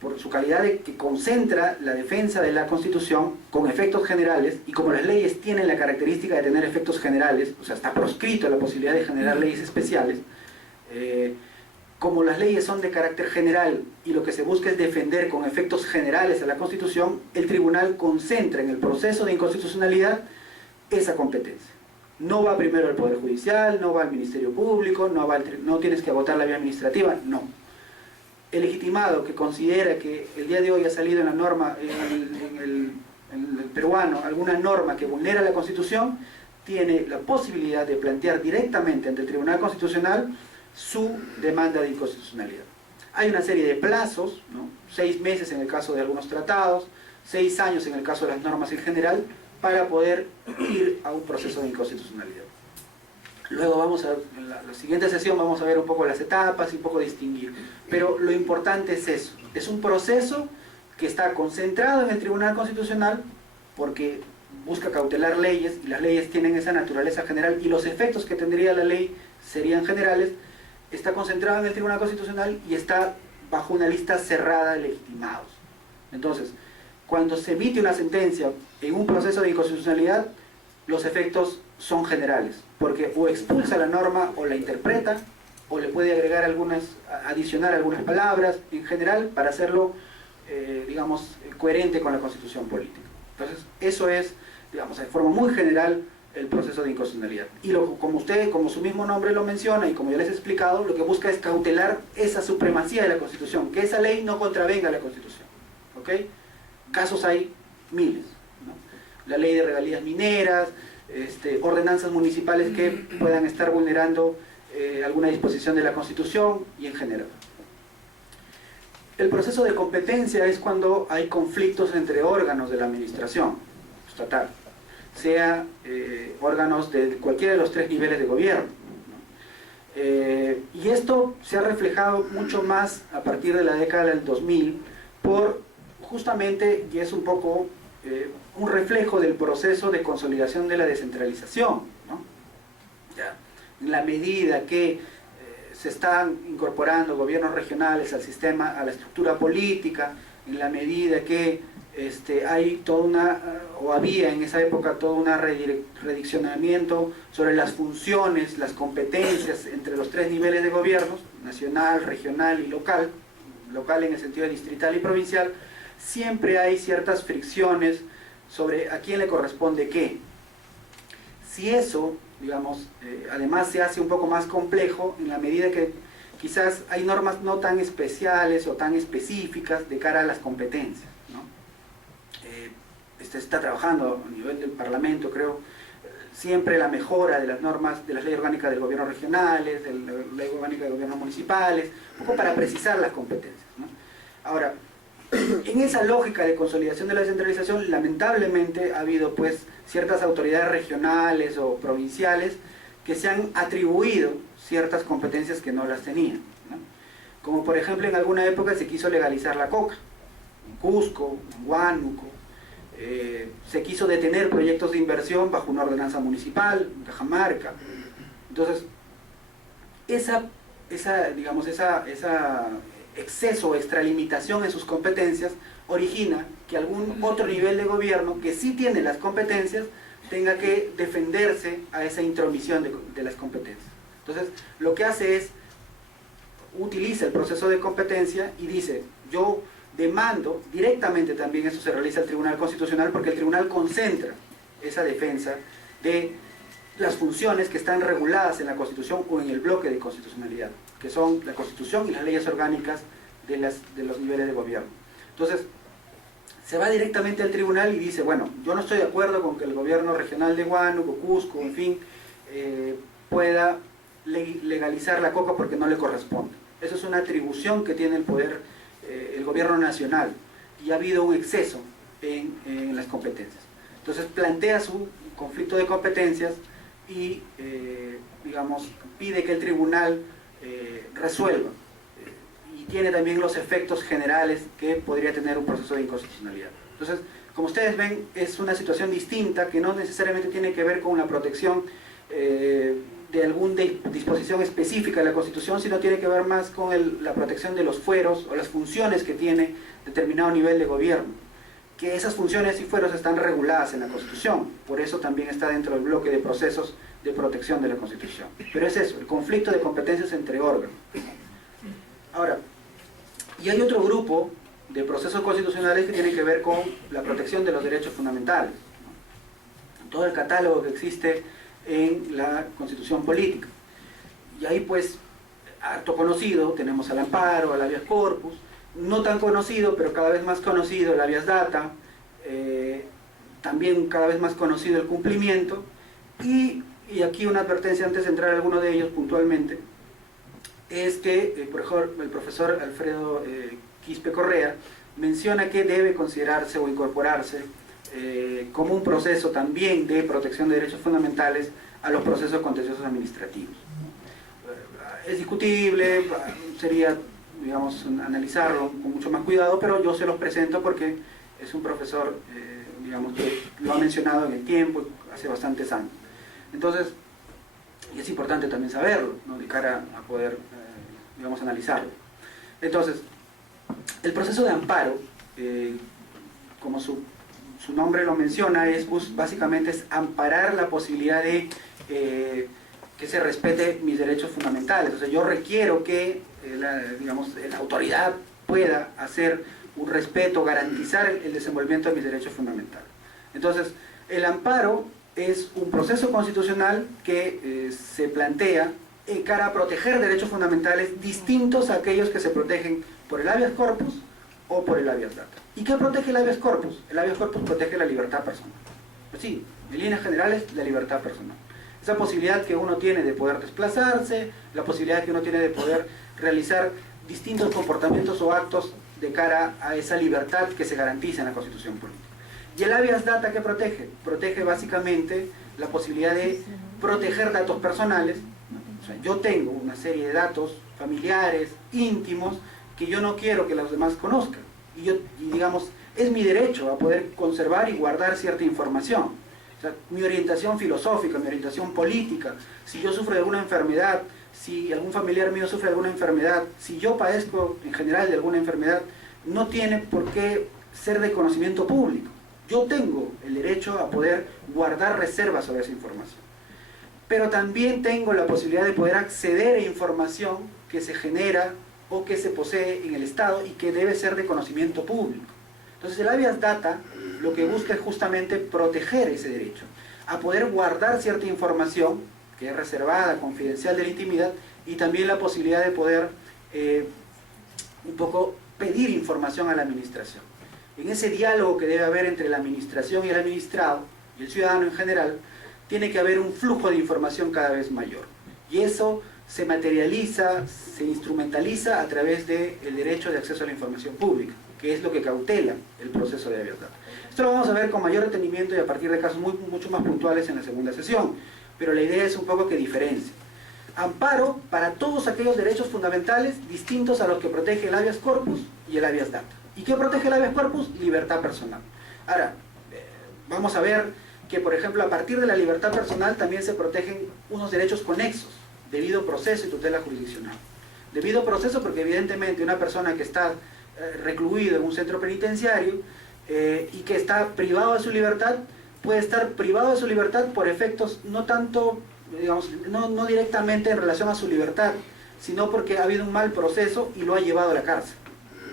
por su calidad de que concentra la defensa de la Constitución con efectos generales, y como las leyes tienen la característica de tener efectos generales, o sea, está proscrito la posibilidad de generar leyes especiales, como las leyes son de carácter general y lo que se busca es defender con efectos generales a la Constitución, el tribunal concentra en el proceso de inconstitucionalidad esa competencia. No va primero al Poder Judicial, no va al Ministerio Público, no tienes que agotar la vía administrativa, no. El legitimado que considera que el día de hoy ha salido en la norma, en el peruano, alguna norma que vulnera la Constitución, tiene la posibilidad de plantear directamente ante el Tribunal Constitucional su demanda de inconstitucionalidad. Hay una serie de plazos, ¿no? 6 meses en el caso de algunos tratados, 6 años en el caso de las normas en general, para poder ir a un proceso de inconstitucionalidad. Luego vamos a, en la siguiente sesión vamos a ver un poco las etapas y un poco distinguir. Pero lo importante es eso. Es un proceso que está concentrado en el Tribunal Constitucional porque busca cautelar leyes y las leyes tienen esa naturaleza general y los efectos que tendría la ley serían generales. Está concentrado en el Tribunal Constitucional y está bajo una lista cerrada de legitimados. Entonces, cuando se emite una sentencia en un proceso de inconstitucionalidad, los efectos son generales, porque o expulsa la norma o la interpreta, o le puede agregar adicionar algunas palabras, en general, para hacerlo, digamos, coherente con la Constitución política. Entonces, eso es, digamos, de forma muy general, el proceso de inconstitucionalidad. Y como su mismo nombre lo menciona, y como ya les he explicado, lo que busca es cautelar esa supremacía de la Constitución, que esa ley no contravenga a la Constitución. ¿Ok? Casos hay miles, ¿no? La ley de regalías mineras, ordenanzas municipales que puedan estar vulnerando alguna disposición de la Constitución y en general. El proceso de competencia es cuando hay conflictos entre órganos de la administración estatal, sea órganos de cualquiera de los 3 niveles de gobierno, ¿no? Y esto se ha reflejado mucho más a partir de la década del 2000 justamente, y es un poco un reflejo del proceso de consolidación de la descentralización, ¿no? Ya, en la medida que se están incorporando gobiernos regionales al sistema, a la estructura política, en la medida que hay había en esa época todo un redireccionamiento sobre las funciones, las competencias entre los 3 niveles de gobiernos, nacional, regional y local en el sentido de distrital y provincial, siempre hay ciertas fricciones sobre a quién le corresponde qué. Si eso, digamos, además se hace un poco más complejo en la medida que quizás hay normas no tan especiales o tan específicas de cara a las competencias, ¿no? Se está trabajando a nivel del Parlamento, creo, siempre la mejora de las normas, de las leyes orgánicas del gobierno regionales, de la ley orgánica de gobiernos municipales, un poco para precisar las competencias, ¿no? Ahora, en esa lógica de consolidación de la descentralización, lamentablemente ha habido pues ciertas autoridades regionales o provinciales que se han atribuido ciertas competencias que no las tenían, ¿no? Como por ejemplo en alguna época se quiso legalizar la coca, en Cusco, en Huánuco, se quiso detener proyectos de inversión bajo una ordenanza municipal, en Cajamarca. Entonces, esa exceso o extralimitación en sus competencias origina que algún otro nivel de gobierno que sí tiene las competencias tenga que defenderse a esa intromisión de las competencias. Entonces, lo que hace es, utiliza el proceso de competencia y dice, yo demando directamente, también eso se realiza al Tribunal Constitucional, porque el Tribunal concentra esa defensa de las funciones que están reguladas en la Constitución o en el bloque de constitucionalidad, que son la Constitución y las leyes orgánicas de los niveles de gobierno. Entonces, se va directamente al tribunal y dice, bueno, yo no estoy de acuerdo con que el gobierno regional de Huánuco, Cusco, en fin, pueda legalizar la coca porque no le corresponde. Eso es una atribución que tiene el poder, el gobierno nacional, y ha habido un exceso en las competencias. Entonces plantea su conflicto de competencias y, digamos, pide que el tribunal resuelva. Y tiene también los efectos generales que podría tener un proceso de inconstitucionalidad. Entonces, como ustedes ven, es una situación distinta que no necesariamente tiene que ver con la protección de alguna disposición específica de la Constitución, sino tiene que ver más con la protección de los fueros o las funciones que tiene determinado nivel de gobierno, que esas funciones y fueros están reguladas en la Constitución, por eso también está dentro del bloque de procesos de protección de la Constitución. Pero es eso, el conflicto de competencias entre órganos. Ahora, y hay otro grupo de procesos constitucionales que tienen que ver con la protección de los derechos fundamentales, ¿no? Todo el catálogo que existe en la Constitución política. Y ahí pues, harto conocido, tenemos al amparo, al habeas corpus, no tan conocido, pero cada vez más conocido el habeas data, también cada vez más conocido el cumplimiento, y aquí una advertencia antes de entrar a alguno de ellos puntualmente, es que, por ejemplo, el profesor Alfredo Quispe Correa menciona que debe considerarse o incorporarse como un proceso también de protección de derechos fundamentales a los procesos contenciosos administrativos. Es discutible, sería, digamos, analizarlo con mucho más cuidado, pero yo se los presento porque es un profesor, digamos, que lo ha mencionado en el tiempo, hace bastantes años. Entonces, y es importante también saberlo, ¿no?, de cara a poder, digamos, analizarlo. Entonces, el proceso de amparo, como su nombre lo menciona, básicamente es amparar la posibilidad de que se respete mis derechos fundamentales. O sea, yo requiero que la autoridad pueda hacer un respeto, garantizar el desenvolvimiento de mis derechos fundamentales. Entonces, el amparo es un proceso constitucional que se plantea en cara a proteger derechos fundamentales distintos a aquellos que se protegen por el habeas corpus o por el habeas data. ¿Y qué protege el habeas corpus? El habeas corpus protege la libertad personal. Pues sí, en líneas generales, la libertad personal. Esa posibilidad que uno tiene de poder desplazarse, la posibilidad que uno tiene de poder realizar distintos comportamientos o actos de cara a esa libertad que se garantiza en la Constitución política. ¿Y el habeas data qué protege? Protege básicamente la posibilidad de proteger datos personales. O sea, yo tengo una serie de datos familiares, íntimos, que yo no quiero que los demás conozcan. Y digamos, es mi derecho a poder conservar y guardar cierta información. O sea, mi orientación filosófica, mi orientación política, si yo sufro de alguna enfermedad, si algún familiar mío sufre de alguna enfermedad, si yo padezco en general de alguna enfermedad, no tiene por qué ser de conocimiento público. Yo tengo el derecho a poder guardar reservas sobre esa información. Pero también tengo la posibilidad de poder acceder a información que se genera o que se posee en el Estado y que debe ser de conocimiento público. Entonces el habeas data lo que busca es justamente proteger ese derecho, a poder guardar cierta información que es reservada, confidencial, de la intimidad, y también la posibilidad de poder un poco pedir información a la administración. En ese diálogo que debe haber entre la administración y el administrado, y el ciudadano en general, tiene que haber un flujo de información cada vez mayor. Y eso se materializa, se instrumentaliza a través del derecho de acceso a la información pública, que es lo que cautela el proceso de habeas data. Esto lo vamos a ver con mayor detenimiento y a partir de casos mucho más puntuales en la segunda sesión, pero la idea es un poco que diferencie. Amparo para todos aquellos derechos fundamentales distintos a los que protege el habeas corpus y el habeas data. ¿Y qué protege el habeas corpus? Libertad personal. Ahora, vamos a ver que, por ejemplo, a partir de la libertad personal también se protegen unos derechos conexos, debido proceso y tutela jurisdiccional. Debido proceso porque evidentemente una persona que está recluido en un centro penitenciario y que está privado de su libertad, puede estar privado de su libertad por efectos no tanto, digamos, no directamente en relación a su libertad, sino porque ha habido un mal proceso y lo ha llevado a la cárcel.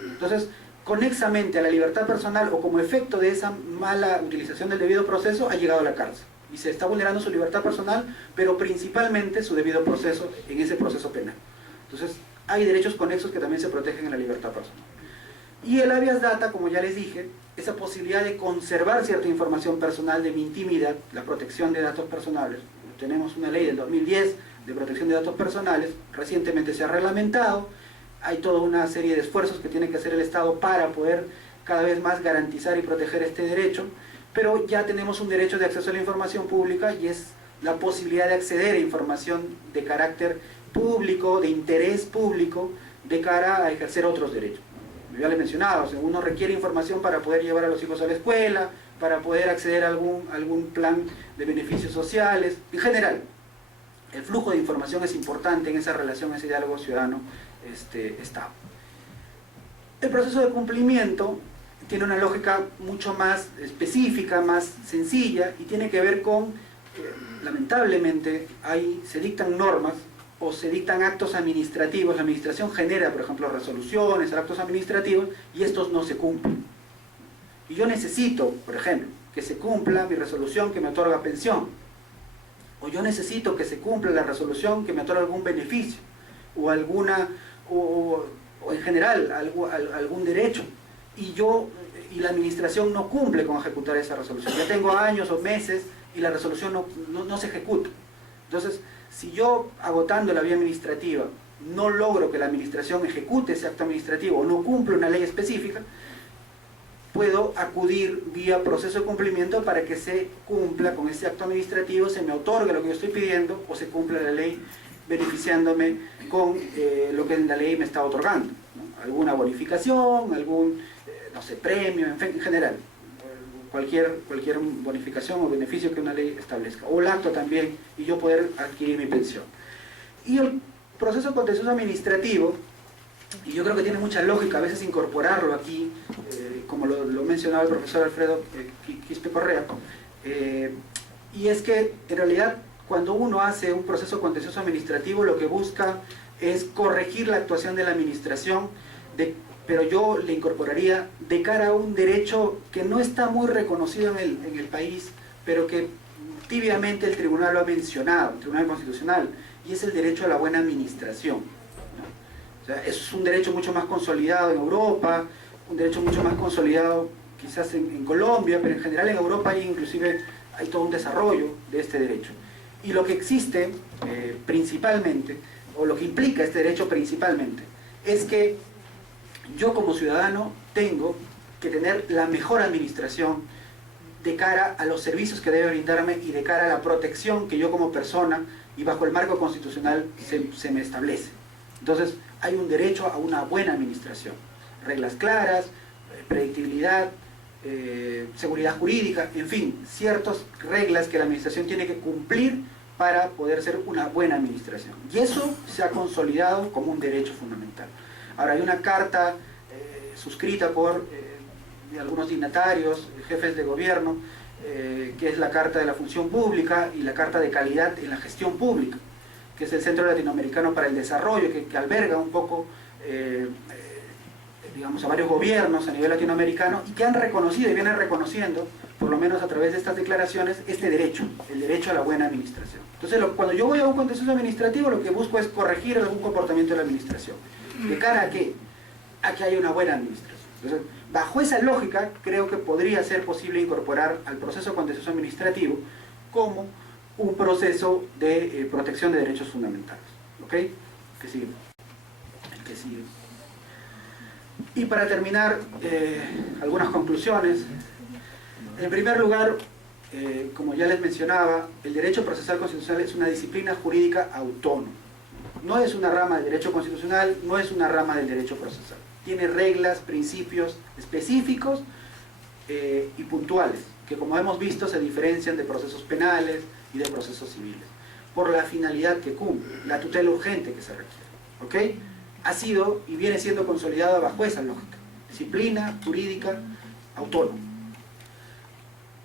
Entonces, conexamente a la libertad personal o como efecto de esa mala utilización del debido proceso, ha llegado a la cárcel. Y se está vulnerando su libertad personal, pero principalmente su debido proceso en ese proceso penal. Entonces, hay derechos conexos que también se protegen en la libertad personal. Y el habeas data, como ya les dije, esa posibilidad de conservar cierta información personal de mi intimidad, la protección de datos personales. Tenemos una ley del 2010 de protección de datos personales, recientemente se ha reglamentado, hay toda una serie de esfuerzos que tiene que hacer el Estado para poder cada vez más garantizar y proteger este derecho, pero ya tenemos un derecho de acceso a la información pública y es la posibilidad de acceder a información de carácter público, de interés público, de cara a ejercer otros derechos. Ya les mencionaba, o sea, uno requiere información para poder llevar a los hijos a la escuela, para poder acceder a algún plan de beneficios sociales, en general. El flujo de información es importante en esa relación, ese diálogo ciudadano-Estado. El proceso de cumplimiento tiene una lógica mucho más específica, más sencilla, y tiene que ver con, lamentablemente, se dictan normas o se dictan actos administrativos. La administración genera, por ejemplo, resoluciones, actos administrativos, y estos no se cumplen. Y yo necesito, por ejemplo, que se cumpla mi resolución que me otorga pensión, o yo necesito que se cumpla la resolución que me otorga algún beneficio, o en general algún derecho, y la administración no cumple con ejecutar esa resolución. Ya tengo años o meses y la resolución no se ejecuta. Entonces, si yo, agotando la vía administrativa, no logro que la administración ejecute ese acto administrativo o no cumple una ley específica, puedo acudir vía proceso de cumplimiento para que se cumpla con ese acto administrativo, se me otorgue lo que yo estoy pidiendo o se cumpla la ley beneficiándome con lo que la ley me está otorgando, ¿no? Alguna bonificación, algún no sé, premio, en general, cualquier bonificación o beneficio que una ley establezca, o el acto también, y yo poder adquirir mi pensión. Y el proceso contencioso administrativo, y yo creo que tiene mucha lógica a veces incorporarlo aquí, como lo mencionaba el profesor Alfredo Quispe Correa, y es que en realidad cuando uno hace un proceso contencioso administrativo lo que busca es corregir la actuación de la administración, pero yo le incorporaría de cara a un derecho que no está muy reconocido en el país, pero que tibiamente el tribunal lo ha mencionado, el Tribunal Constitucional, y es el derecho a la buena administración, ¿no? O sea, es un derecho mucho más consolidado en Europa, un derecho mucho más consolidado quizás en Colombia, pero en general en Europa hay todo un desarrollo de este derecho. Y lo que existe principalmente, o lo que implica este derecho principalmente, es que yo como ciudadano tengo que tener la mejor administración de cara a los servicios que debe brindarme y de cara a la protección que yo como persona y bajo el marco constitucional se me establece. Entonces hay un derecho a una buena administración, reglas claras, predictibilidad, seguridad jurídica, en fin, ciertas reglas que la administración tiene que cumplir para poder ser una buena administración. Y eso se ha consolidado como un derecho fundamental. Ahora hay una carta suscrita por algunos dignatarios, jefes de gobierno, que es la Carta de la Función Pública y la Carta de Calidad en la Gestión Pública, que es el Centro Latinoamericano para el Desarrollo, que alberga un poco, digamos, a varios gobiernos a nivel latinoamericano y que han reconocido y vienen reconociendo, por lo menos a través de estas declaraciones, este derecho, el derecho a la buena administración. Entonces, cuando yo voy a un contencioso administrativo, lo que busco es corregir algún comportamiento de la administración. ¿De cara a qué? A que haya una buena administración. Entonces, bajo esa lógica, creo que podría ser posible incorporar al proceso contencioso administrativo como un proceso de protección de derechos fundamentales. ¿Ok? ¿Qué sigue? ¿Qué sigue? Y para terminar, algunas conclusiones. En primer lugar, como ya les mencionaba, el derecho procesal constitucional es una disciplina jurídica autónoma. No es una rama del derecho constitucional, no es una rama del derecho procesal. Tiene reglas, principios específicos y puntuales, que como hemos visto se diferencian de procesos penales y de procesos civiles, por la finalidad que cumple, la tutela urgente que se requiere. ¿Ok? Ha sido y viene siendo consolidada bajo esa lógica. Disciplina jurídica autónomo.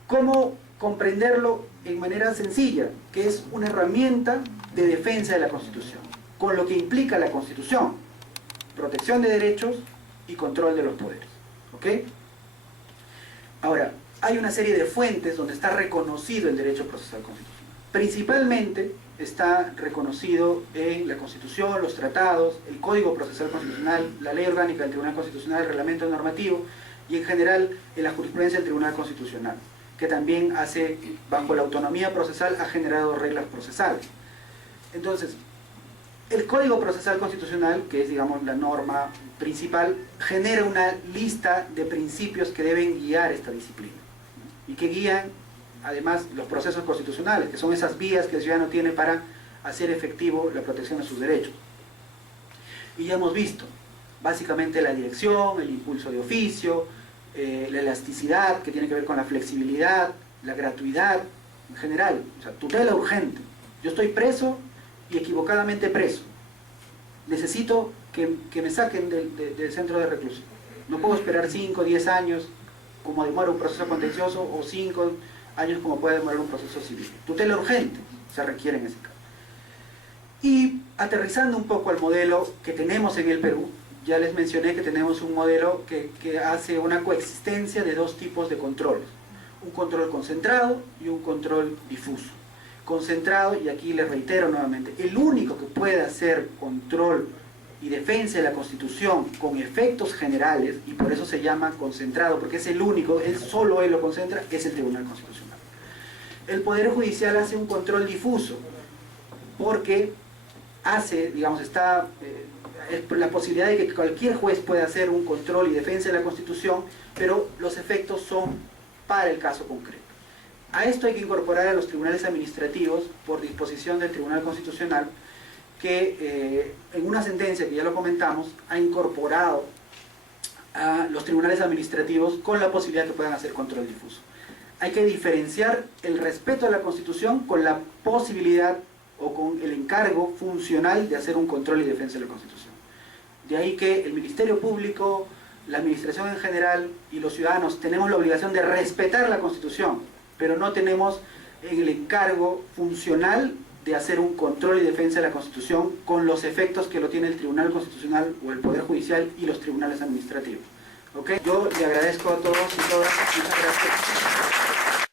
¿Cómo comprenderlo en manera sencilla? Que es una herramienta de defensa de la Constitución, con lo que implica la Constitución: protección de derechos y control de los poderes. ¿Ok? Ahora, hay una serie de fuentes donde está reconocido el derecho procesal constitucional. Principalmente está reconocido en la Constitución, los tratados, el Código Procesal Constitucional, la Ley Orgánica del Tribunal Constitucional, el Reglamento Normativo y en general en la jurisprudencia del Tribunal Constitucional, que también hace, bajo la autonomía procesal, ha generado reglas procesales. Entonces, el Código Procesal Constitucional, que es, digamos, la norma principal, genera una lista de principios que deben guiar esta disciplina y que guían, además, los procesos constitucionales, que son esas vías que el ciudadano tiene para hacer efectivo la protección de sus derechos. Y ya hemos visto, básicamente, la dirección, el impulso de oficio, la elasticidad, que tiene que ver con la flexibilidad, la gratuidad, en general, o sea, tutela urgente. Yo estoy preso y equivocadamente preso. Necesito que me saquen del centro de reclusión. No puedo esperar 5 o 10 años, como demora un proceso contencioso, o 5 años como puede demorar un proceso civil. Tutela urgente se requiere en ese caso. Y aterrizando un poco al modelo que tenemos en el Perú, ya les mencioné que tenemos un modelo que hace una coexistencia de dos tipos de controles: un control concentrado y un control difuso. Concentrado, y aquí les reitero nuevamente, el único que puede hacer control y defensa de la Constitución con efectos generales, y por eso se llama concentrado, porque es el único, solo él lo concentra, es el Tribunal Constitucional. El Poder Judicial hace un control difuso, porque hace, digamos, está la posibilidad de que cualquier juez pueda hacer un control y defensa de la Constitución, pero los efectos son para el caso concreto. A esto hay que incorporar a los tribunales administrativos, por disposición del Tribunal Constitucional, que en una sentencia que ya lo comentamos, ha incorporado a los tribunales administrativos con la posibilidad que puedan hacer control difuso. Hay que diferenciar el respeto a la Constitución con la posibilidad o con el encargo funcional de hacer un control y defensa de la Constitución. De ahí que el Ministerio Público, la administración en general y los ciudadanos tenemos la obligación de respetar la Constitución, pero no tenemos el encargo funcional de hacer un control y defensa de la Constitución con los efectos que lo tiene el Tribunal Constitucional o el Poder Judicial y los tribunales administrativos. ¿Okay? Yo le agradezco a todos y todas. Muchas gracias.